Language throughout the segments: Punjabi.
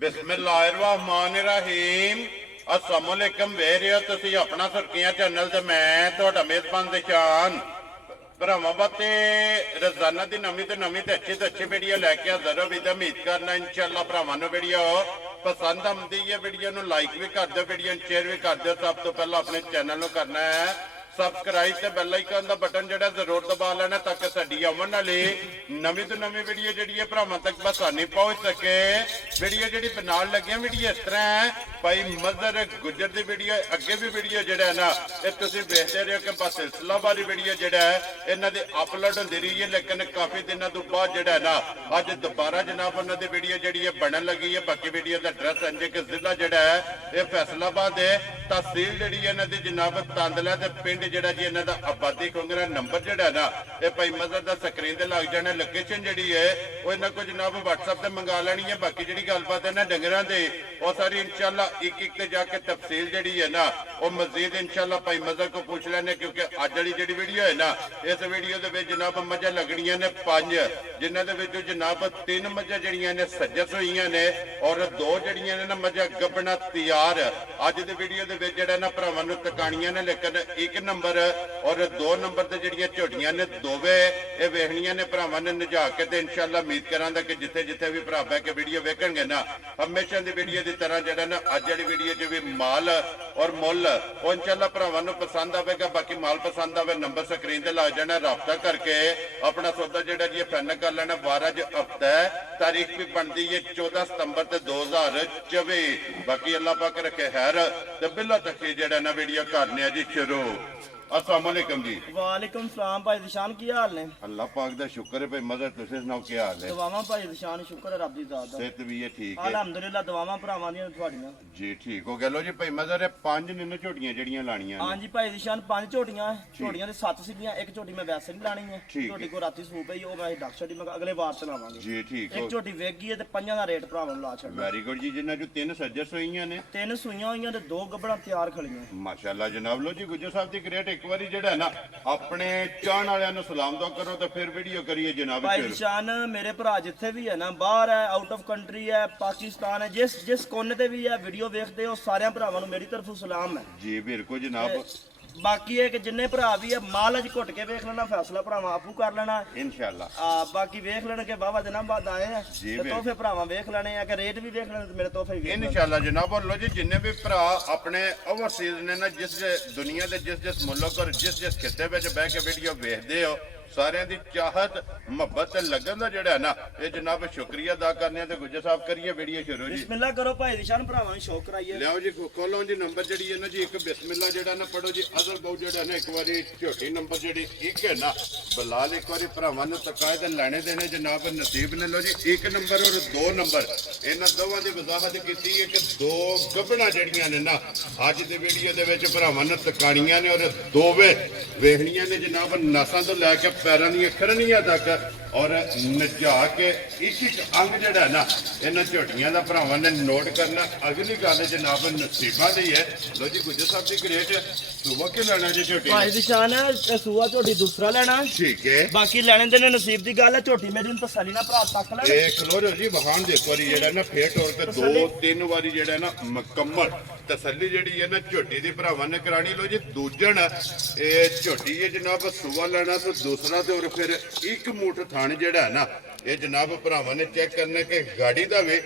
बिस्मिल्लाहिर्रहमानिर्रहीम अस्सलामुअलैकुम वेरियो तुसी अपना सुर्खियां चैनल ते मैं तुहाडा मेजबान दिशान भरावां बाते रोजाना दी नवीं तो अच्छी वीडियो लैके हाज़र हो। भी उम्मीद करना इंशाअल्लाह भरावां नूं वीडियो पसंद आउंदी है। वीडियो नूं लाइक भी कर दो, वीडियो नूं शेयर भी कर दो। सब तो पहला अपने चैनल नूं करना है सबसक्राइब ते बेल आइकन दा बटन जेड़ा जरूर दबा लेना ताकि साडी आउण वाली नवीं तो नवीं वीडियो जेड़ी है भरावां तक बसानी पहुंच सके। वीडियो जेड़ी बनाउण लगे वीडियो इस तरह है भाई मजहर गुजर दी वीडियो अगे भी वीडियो जेड़ा है ना ये तुसीं वेखदे रहो कि बस सिलसिलावारी वीडियो जेड़ा है इन्हां दी अपलोड होंदी रही है, लेकिन काफी दिनों तो बाद जेड़ा है ना अज दोबारा जनाब उन्हां दी वीडियो जेड़ी है बनन लगी है। बाकी वीडियो दा एड्रैस अंजे कि जिला जेड़ा है ये फैसलाबाद है, तहसील जेड़ी है इन्हां दी जनाब तांदला ते पिंड जेड़ा जी इन्हां दा आबादी खुंगरा नंबर जेड़ा है ना ये भाई मजहर दा स्क्रीन ते लग जाना। लोकेशन जेड़ी है वो इन्हां को जनाब व्हाट्सएप ते मंगा लेनी है। बाकी जेड़ी गलबात है ना डंगरां दे वो सारी इंशाअल्लाह एक एक ते जाके तफसील जेड़ी है ना वो मजीद इंशाअल्लाह भाई मजहर को पूछ लेने, क्योंकि अज वाली जेड़ी वीडियो है ना इस वीडियो दे विच जनाब मझां लगणियां ने 5 जिन्हां दे विच जनाब 3 मझां जेड़ियां ने सज्जस होईयां ने और 2 जेड़ियां ने ना मझां गब्बना तैयार। अज दी वीडियो दे विच जेड़ा ना भरावां नूं तकाणियां ने, लेकिन 1 नंबर और 2 नंबर ते जेड़ियां झोटियां ने दोवे ये वेखणियां ने भरावां ने नजा के ते इंशाअल्लाह उम्मीद करांगा कि जिथे जिथे भी भरा बह के वीडियो वेखणगे ना हमेशा दी वीडियो दी तरह जेड़ा ना अज वाली वीडियो च भी माल और मुल वो इंशाअल्लाह भरावां नूं पसंद आवेगा। बाकी माल पसंद आवे नंबर स्क्रीन ते लग जाना, राबता करके अपना सौदा जेड़ा जी फाइनल कर लेना। 12 हफ्ता है, तारीख भी बनती है 14 सितंबर 2024। बाकी अल्लाह पाक रखे खैर ते बिल्ला तक जेड़ा ना वीडियो करने जी शुरू। अस्सलाम वालेकुम जी। वालेकुम सलाम भाई दिशान की हाल ने? अल्लाह पाक दा शुक्र है भाई मदर तुसे सुनाओ क्या हाल है? दुआवां भाई दिशान शुक्र है रब दी ज़ात दा। सेहत भी है ठीक है अल्हम्दुलिल्लाह दुआवां भरावां दी तुहाडीआं जी ठीक हो गया। लो जी भाई मदर 5 निन्न झोटियां जड़ियां लाणियां हां जी भाई दिशान 5 झोटियां है, झोटियां दे 7 सीगियां। एक झोटी मैं वैसे नहीं लानी है, ठीक झोटी को राती सूप पई ओ मैं डक छड़ी मैं अगले बार चलावांगे जी ठीक हो। एक झोटी वेगी है ते 5 दा रेट भरावां ला छड़ना। वेरी गुड जी। जिन्ना जो 3 सज्जस होईयां ने 3 सूईयां होईयां ते 2 गब्बड़ां तैयार खड़ियां माशाअल्लाह जनाब। लो जी गुज्जर साहब दी ग्रेट एक बारी जेड़ा है ना अपने चाहण वालियां नूं सलाम दुआ करो तो फिर वीडियो करिए जनाब। भाई दिशान मेरे भरा जिथे भी है ना बाहर है, आउट ऑफ कंट्री है, पाकिस्तान है, जिस कोने ते भी है वीडियो देखते हो सारे भरावां नूं मेरी तरफों सलाम है जी बिल्कुल जनाब। बाकी है कि जिन्ने भरा भी है माल अज घुट के वेख लेना, फैसला भरावां आपू कर लेना इंशाअल्लाह। बाकी वेख लेने के बाबा दिनों बाद आए हैं जी ते तोहफे भरावां वेख लेने हैं कि रेट भी वेख लेने ते मेरे तोहफे भी वेख लेने। इंशाअल्लाह जनाब। और लो जी जिन्ने भी भरा अपने ओवरसीज ने ना जिस दुनिया के जिस मुल्क और जिस खिते में बह के वीडियो वेखते हो सारिਆਂ ਦੀ चाहत ਮੁਹੱਬਤ ਤੇ ਲੱਗਣ ਦਾ ਜਿਹੜਾ ਹੈ ਨਾ ਇਹ ਜਨਾਬ ਸ਼ੁਕਰੀਆ ਅਦਾ ਕਰਨੇ ਤੇ ਗੁੱਜਰ ਸਾਹਿਬ ਕਰੀਏ ਵੀਡੀਓ ਸ਼ੁਰੂ ਜੀ। बिस्मिल्लाह करो भाई दिशान भरावां नु शौक कराइए। ਲਿਆਓ ਜੀ ਖੋਲੋ ਜੀ ਨੰਬਰ ਜਿਹੜੀ ਹੈ ਨਾ ਜੀ ਇੱਕ ਬਿਸਮਿਲ੍ਲਾ ਜਿਹੜਾ ਨਾ ਪੜੋ ਜੀ। ਅਜ਼ਲ ਬਹੁ ਜਿਹੜਾ ਨਾ ਇੱਕ ਵਾਰੀ ਝੋਟੀ ਨੰਬਰ ਜਿਹੜੀ ਇੱਕ ਹੈ ਨਾ ਬਲਾਲ ਇੱਕ ਵਾਰੀ ਭਰਾਵਾਂ ਨੂੰ ਤਕਾਇ ਤੇ ਲੈਣੇ ਦੇਣੇ ਜਨਾਬ ਨਸੀਬ ਨੇ। ਲੋ ਜੀ 1 ਨੰਬਰ ਔਰ 2 ਨੰਬਰ ਇਹਨਾਂ ਦੋਵਾਂ ਦੀ ਵਜ਼ਾਹਤ ਕੀਤੀ ਹੈ ਕਿ 2 ਗੱਭਣਾ ਜਿਹੜੀਆਂ ਨੇ ਨਾ ਅੱਜ ਦੀ ਵੀਡੀਓ ਦੇ ਵਿੱਚ ਭਰਾਵਾਂ ਨੂੰ ਤਕਾਣੀਆਂ ਨੇ ਔਰ ਦੋਵੇਂ ਵੇਖਣੀਆਂ ਨੇ ਜਨਾਬ ਨਸਾਂ ਤੋਂ ਲੈ ਕੇ पैरों दी खरनियां तक और नजा के एक अंग जड़ा ना इन्होंने झोटियां का भरावां ने नोट करना। अगली गल जनाब नसीबा दी है। लो जी गुजर साहब की ग्रेट सुबह के लेना जी झोटी भाई दिशान सूआ झोटी दूसरा लेना ठीक है। बाकी लेने देने नसीब की गल है। झोटी मेरी तसली ना भरा तक ले खलो रो जी बहान देखो वारी जेड़ा ना फेर तौर पे 2-3 वारी जेड़ा ना मुकम्मल तसली जेड़ी है ना झोटी दी भरावां ने करानी। लो जी दूजन झोटी है जनाब सुबह लेना तो दूसरा और फिर एक मुठ थान जेड़ा है ना ये जनाब भरावां ने चेक करना कि गाड़ी दा वे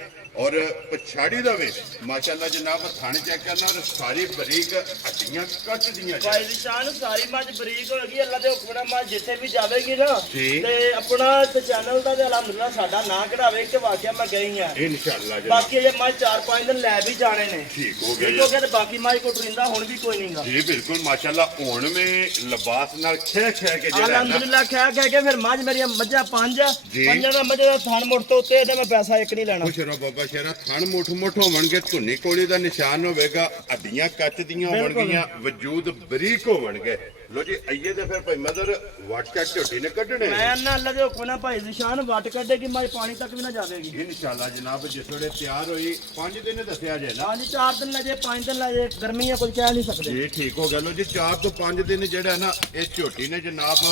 और पछाड़ी दा वे माशाअल्लाह जनाब थान चेक करना और सारी बरीक हड्डियां कट दियां भाई निशान सारी मज बरीक होगी। अल्लाह दे हुक्म नाल मज जिथे भी जावेगी ना जी ते अपना ते चैनल दा ते अल्हम्दुलिल्लाह साडा नाम कढावे कि वाकई मैं गई हां इंशाअल्लाह जनाब। बाकी ये मज 4-5 दिन लै भी जाने ने ठीक हो गया ठीक हो गया। ते बाकी मज को टरिंदा हुण भी कोई नहींगा जी बिल्कुल माशाअल्लाह। हुण में लिबास नाल खह खह के जेड़ा ना अल्हम्दुलिल्लाह कह के फिर मज मेरी मज्जा 5 दा मज दा थान मुड़ तो उत्ते ते मैं पैसा एक नहीं लेना। खुश रहो बाबा शेरा। थण मुठ मुठ होवणगे धुनी कोली दा निशान होवेगा, हड्डियां कच दियां होवणगीਆਂ, वजूद बरीक होवणगे। ਲੋ ਜੀ ਆਈਏ ਤੇ ਫਿਰ ਭਾਈ ਮਦਰ ਵਾਟ ਕੇ ਝੋਟੀ ਨੇ ਕੱਢਣੇ ਮੈਂ ਨਾ ਅੱਲਾ ਦੇ ਹੁਕਮ ਨਾਲ ਭਾਈ ਨਿਸ਼ਾਨ ਵੱਟ ਕੱਢੇਗੀ ਮੈਂ ਪਾਣੀ ਤੱਕ ਵੀ ਨਾ ਜਾਵੇਗੀ ਇਨਸ਼ਾਅੱਲਾ ਜਨਾਬ ਜਿਸ ਵੇਲੇ ਤਿਆਰ ਹੋਈ 5 ਦਿਨ ਦੱਸਿਆ ਜੇ ਨਾ ਹਾਂਜੀ 4 ਦਿਨ ਲੱਗੇ 5 ਦਿਨ ਲੱਗੇ ਗਰਮੀ ਹੈ ਕੋਈ ਕਹਿ ਨਹੀਂ ਸਕਦੇ ਜੀ ਠੀਕ ਹੋ ਗਿਆ ਲੋ ਜੀ 4 ਤੋਂ 5 ਦਿਨ ਜਿਹੜਾ ਨਾ ਇਹ ਝੋਟੀ ਨੇ ਜਨਾਬ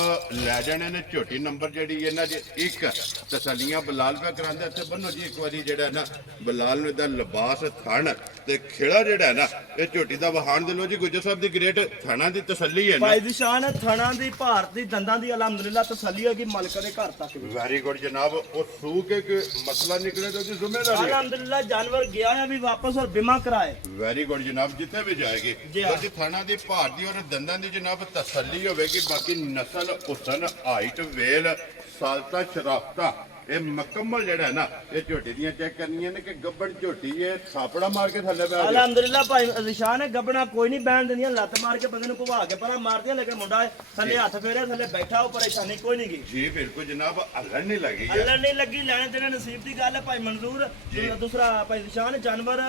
ਲੈ ਜਾਣੇ ਨੇ ਝੋਟੀ ਨੰਬਰ ਜਿਹੜੀ ਇਹਨਾਂ ਦੇ ਇੱਕ ਤਸੱਲੀਆਂ ਬਲਾਲ ਪਿਆ ਕਰਾਂਦੇ ਇੱਥੇ ਬੰਨੋ ਜੀ ਇੱਕ ਵਾਰੀ ਜਿਹੜਾ ਨਾ ਬਲਾਲ ਨੂੰ ਇਹਦਾ ਲਿਬਾਸ ਥਣ ਤੇ ਖੇੜਾ ਜਿਹੜਾ ਨਾ ਇਹ ਝੋਟੀ ਦਾ ਵਹਾਣ ਦੇ ਲੋ ਜੀ ਗੁੱਜਰ ਸਾਹਿਬ ਦੀ ਗ੍ਰੇਟ ਥਣਾ ਦੀ ਤਸੱਲੀ ਹੈ ਨਾ ਭਾਈ ਨਿਸ਼ਾਨ ਥਣਾ ਦੀ ਭਾਰਤ ਦੀ ਦੰਦਾਂ ਦੀ ਅਲਹਮਦੁਲਿਲਾ ਤਸੱਲੀ ਹੋਗੀ ਮਾਲਕ ਦੇ ਘਰ ਤੱਕ ਵੀ ਵੈਰੀ ਗੁੱਡ ਜਨਾਬ ਉਹ ਸੂ ਕੇ ਮਸਲਾ ਨਿਕਲੇ ਤਾਂ ਉਹਦੀ ਜ਼ਿੰਮੇਵਾਰੀ ਅਲਹਮਦੁਲਿਲਾ ਜਾਨਵਰ ਗਿਆ ਹੈ ਵੀ ਵਾਪਸ ਔਰ ਬੀਮਾ ਕਰਾਏ ਵੈਰੀ ਗੁੱਡ ਜਨਾਬ ਜਿੱਥੇ ਵੀ ਜਾਏਗੀ ਜੀ ਹਾਂ। ਉਹਦੀ ਥਾਣਾ ਦੀ ਭਾਰ ਦੀ ਔਰ ਦੰਦਾਂ ਦੀ ਜਨਾਬ ਤਸੱਲੀ ਹੋਵੇਗੀ ਬਾਕੀ ਨਸਲ ਹੁਸਨ ਹਾਈਟ ਵੇਲ ਸਾਲਤਾ ਸ਼ਰਾਫਤਾ ਇਹ ਮੁਕੰਮਲ ਜਿਹੜਾ ਹੈ ਨਾ ਇਹ ਝੋਟੀ ਦੀਆਂ ਚੈੱਕ ਕਰਨੀਆਂ ਨੇ ਕਿ ਗੱਬੜ ਝੋਟੀ ਹੈ ਥਾਪੜਾ ਮਾਰ ਕੇ ਥੱਲੇ ਬੈ ਅਲਹਮਦੁਲਿਲਾ ਭਾਈ ਨਿਸ਼ਾਨ ਗੱਬਣਾ ਕੋਈ ਨਹੀਂ ਬੈਣ ਦਿੰਦੀਆਂ ਲੱਤ ਮਾਰ ਕੇ ਬੰਦੇ ਨੂੰ ਘੁਵਾ ਕੇ ਪਰਾਂ ਮਾਰਦੀਆਂ ਲੇਕਿਨ ਮੁੰਡਾ ਥੱਲੇ ਹੱਥ ਫੇਰੇ ਥੱਲੇ ਬੈਠਾ ਉਹ ਪਰੇਸ਼ਾਨੀ ਕੋਈ ਨਹੀਂ ਗਈ ਜੀ ਬਿਲਕੁਲ ਜਨਾਬ ਹਲਣ ਨਹੀਂ ਲੱਗੀ ਅੱਲਣ ਨਹੀਂ ਲੱਗੀ ਲੈਣੇ ਦੇਣੇ ਨਸੀਬ ਦੀ ਗੱਲ ਹੈ ਭਾਈ ਮਨਜ਼ੂਰ ਦੂਸਰਾ ਭਾਈ ਨਿਸ਼ਾਨ ਜਾਨਵਰ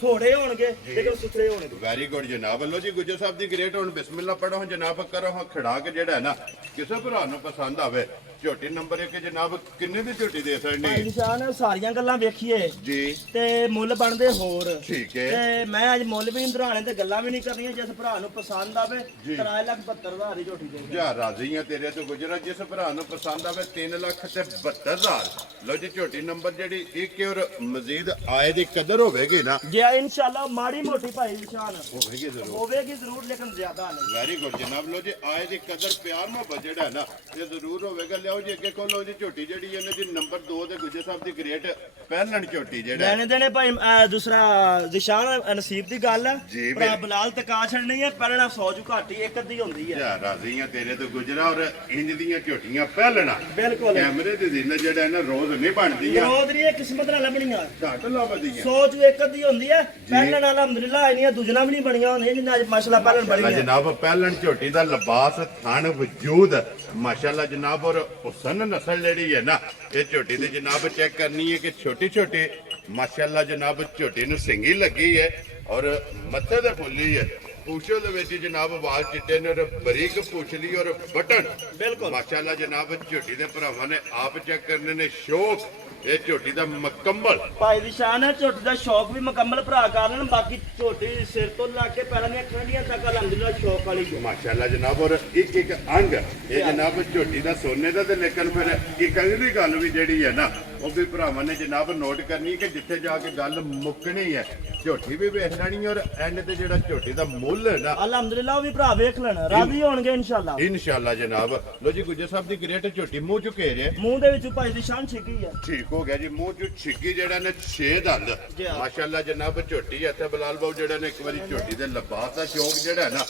ਥੋੜੇ ਹੋਣਗੇ ਲੇਕਿਨ ਸੁਥਰੇ ਹੋਣਗੇ ਵੈਰੀ ਗੁੱਡ ਜਨਾਬ ਲੋ ਜੀ ਗੁੱਜਰ ਸਾਹਿਬ ਦੀ ਗ੍ਰੇਟ ਹੁਣ ਬਿਸਮਿਲ੍ਲਾ ਪੜੋ ਜਨਾਬ ਕਰੋ ਹਾਂ ਖੜਾ ਕੇ ਜਿਹੜਾ ਹੈ ਨਾ ਕਿਸੇ ਭਰਾ ਨੂੰ ਪਸੰਦ ਆਵੇ ਝੋਟੀ ਨੰਬਰ 1 ਜਨਾਬ ਕਿੰਨੇ ਦੀ ਝੋਟੀ ਦੇ ਭਾਈ ਸਕਣੀ ਨਿਸ਼ਾਨ ਸਾਰੀਆਂ ਗੱਲਾਂ ਵੇਖੀਏ ਜੀ ਤੇ ਮੁੱਲ ਬਣਦੇ ਹੋਰ ਠੀਕ ਹੈ ਤੇ ਮੈਂ ਅੱਜ ਮੁੱਲ ਵੀ ਨਹੀਂ ਧਰਾਣੇ ਤੇ ਗੱਲਾਂ ਵੀ ਨਹੀਂ ਕਰਨੀਆਂ ਜਿਸ ਭਰਾ ਨੂੰ ਪਸੰਦ ਆਵੇ 3,72,000 ਦੀ ਝੋਟੀ ਦੇ ਜਾ ਰਾਜ਼ੀ ਆ ਤੇਰੇ ਤੋਂ ਗੁਜਰਾ ਜਿਸ ਭਰਾ ਨੂੰ ਪਸੰਦ ਆਵੇ 3,72,000 ਲੋ ਜੀ ਝੋਟੀ ਨੰਬਰ ਜਿਹੜੀ ਇੱਕ ਔਰ ਮਜ਼ੀਦ ਆਏ ਦੀ ਕਦਰ ਹੋਵੇਗੀ ਨਾ ਜੇ ਇਨਸ਼ਾਅੱਲਾ ਮਾੜੀ ਮੋਟੀ ਭਾਈ ਨਿਸ਼ਾਨ ਹੋਵੇਗੀ ਜ਼ਰੂਰ ਹੋਵੇਗੀ ਜ਼ਰੂਰ ਲੇਕਿਨ ਜ਼ਿਆਦਾ ਨਹੀਂ ਵੈਰੀ ਗੁੱਡ ਜਨਾਬ ਲੋ ਜੀ ਆਏ ਦੀ ਕਦਰ ਪਿਆਰ ਮੁਹੱਬਤ ਜਿਹੜਾ ਹੈ ਨਾ ਇਹ ਜ਼ਰੂਰ ਹੋਵੇਗਾ ਲਿਆਓ ਜੀ ਅੱਗੇ ਕੋਲ ਲੋ ਜੀ ਝੋਟੀ ਜਿਹੜੀ ਇਹਨੇ ਜੀ ਨੰਬਰ 2 ਦੇ ਗੁਜਰ ਸਾਹਿਬ ਦੀ ਗ੍ਰੇਟ ਪਹਿਲਣ ਝੋਟੀ ਜਿਹੜਾ ਲੈਣੇ ਦੇਣੇ ਭਾਈ ਦੂਸਰਾ ਨਿਸ਼ਾਨ ਨਸੀਬ ਦੀ ਗੱਲ ਹੈ ਜੀ ਭਰਾ ਬਲਾਲ ਤਕਾ ਛੱਡਣੀ ਹੈ ਪਹਿਲਣਾ 100 ਜੂ ਘੱਟ ਹੀ ਇੱਕ ਅੱਧੀ ਹੁੰਦੀ ਹੈ ਜਾ ਰਾਜ਼ੀ ਆ ਤੇਰੇ ਤੋਂ ਗੁਜਰਾ ਔਰ ਇੰਜ ਦੀਆਂ ਝੋਟੀਆਂ ਪਹਿਲਣਾ ਬਿਲਕੁਲ ਕੈਮਰੇ ਦੇ ਦਿਨ ਜਿਹੜਾ ਹੈ ਨਾ ਰੋਜ਼ ਨਹੀਂ ਬਣਦੀਆਂ ਵਿਰੋਧ ਨਹੀਂ ਹੈ ਕਿਸਮਤ ਨਾਲ ਲੱਭਣੀਆਂ ਘੱਟ ਲੱਭਦੀਆਂ 100 ਚ ਇੱਕ ਅੱਧੀ ਹੁੰਦੀ ਹੈ ਪਹਿਲਣ ਅਲਹਮਦੁਲਿਲਾ ਇੰਨੀਆਂ ਦੂਜਣਾ ਵੀ ਨਹੀਂ ਬਣੀਆਂ ਹੁੰਦੀਆਂ ਜਿੰਨਾ ਅੱਜ ਮਸਲਾ ਪਹਿਲਣ ਬਣੀ ਹੈ ਜਨਾਬ ਪਹਿਲਣ ਝੋਟੀ ਦਾ ਲਿਬਾਸ ਥਣ ਵਜੂਦ ਮਾਸ਼ਾਅੱਲਾ ਜਨਾਬ ਔਰ ਹੁਸਨ ਨਸਲ ਜਿਹੜੀ ਹੈ ਨਾ ਇਹ ਝੋਟੀ ਦੇ ਜਨਾਬ ਚੈੱਕ ਕਰਨੀ ਹੈ ਕਿ ਛੋਟੀ ਛੋਟੀ ਮਾਸ਼ਾਅੱਲਾ ਜਨਾਬ ਝੋਟੀ ਨੂੰ ਸਿੰਗੀ ਲੱਗੀ ਹੈ ਔਰ ਮੱਥੇ ਤੇ ਫੁੱਲੀ ਹੈ ਪੂਛੋ ਦੇ ਵਿੱਚ ਜਨਾਬ ਵਾਲ ਚਿੱਟੇ ਨੇ ਔਰ ਬਰੀਕ ਪੁੱਛਲੀ ਔਰ ਬਟਨ ਬਿਲਕੁਲ ਮਾਸ਼ਾਅੱਲਾ ਜਨਾਬ ਝੋਟੀ ਦੇ ਭਰਾਵਾਂ ਨੇ ਆਪ ਚੈੱਕ ਕਰਨੇ ਨੇ ਸ਼ੌਕ ਇਹ ਝੋਟੀ ਦਾ ਮੁਕੰਮਲ ਭਾਈ ਦੀ ਸ਼ਾਨ ਹੈ ਝੋਟੀ ਦਾ ਸ਼ੌਕ ਵੀ ਮੁਕੰਮਲ ਭਰਾ ਕਰ ਲੈਣ ਬਾਕੀ ਝੋਟੀ ਸਿਰ ਤੋਂ ਲਾ ਕੇ ਪੈਰਾਂ ਦੀਆਂ ਖੰਡੀਆਂ ਤੱਕ ਅਲਹਮਦੁਲਿਲਾ ਸ਼ੌਕ ਵਾਲੀ ਹੈ ਮਾਸ਼ਾਅੱਲਾ ਜਨਾਬ ਔਰ ਇੱਕ ਇੱਕ ਅੰਗ ਇਹ ਜਨਾਬ ਝੋਟੀ ਦਾ ਸੋਨੇ ਦਾ ਤੇ ਲੇਕਿਨ ਫਿਰ ਇੱਕ ਅਗਲੀ ਗੱਲ ਵੀ ਜਿਹੜੀ ਹੈ ਨਾ ਉਹ ਵੀ ਭਰਾਵਾਂ ਨੇ ਜਨਾਬ ਨੋਟ ਕਰਨੀ ਕਿ ਜਿੱਥੇ ਜਾ ਕੇ ਗੱਲ ਮੁੱਕਣੀ ਹੈ ਝੋਟੀ ਵੀ ਵੇਖ ਲੈਣੀ ਔਰ ਐਂਡ ਤੇ ਜਿਹੜਾ ਝੋਟੀ ਦਾ ਮੁੱਲ ਹੈ ਨਾ ਅਲਹਮਦੁਲਿਲਾ ਉਹ ਵੀ ਭਰਾ ਵੇਖ ਲੈਣ ਰਾਜ਼ੀ ਹੋਣਗੇ ਇਨਸ਼ਾਅੱਲਾ ਇਨਸ਼ਾਅੱਲਾ ਜਨਾਬ ਲੋ ਜੀ ਗੁੱਜਰ ਸਾਹਿਬ ਦੀ ਗ੍ਰੇਟ ਝੋਟੀ ਮੂੰਹ ਚੁਕੇ ਜੇ ਮੂੰਹ ਦੇ ਵਿੱਚ ਭਾਈ ਦੀ ਸ਼ਾਨ ਛਿੱਕੀ ਹੈ ਠੀਕ ਹੋ ਗਿਆ ਜੀ ਮੂੰਹ ਚ ਛਿੱਕੀ ਜਿਹੜਾ ਨੇ 6 ਦੰਦ ਜੀ ਹਾਂ। ਮਾਸ਼ਾਅੱਲਾ ਜਨਾਬ ਝੋਟੀ ਇੱਥੇ ਬਲਾਲ ਬਾਬੂ ਜਿਹੜਾ ਨੇ ਇੱਕ ਵਾਰੀ ਝੋਟੀ ਦੇ ਲਿਬਾਸ ਦਾ ਸ਼ੌਕ ਜਿਹੜਾ ਹੈ ਨਾ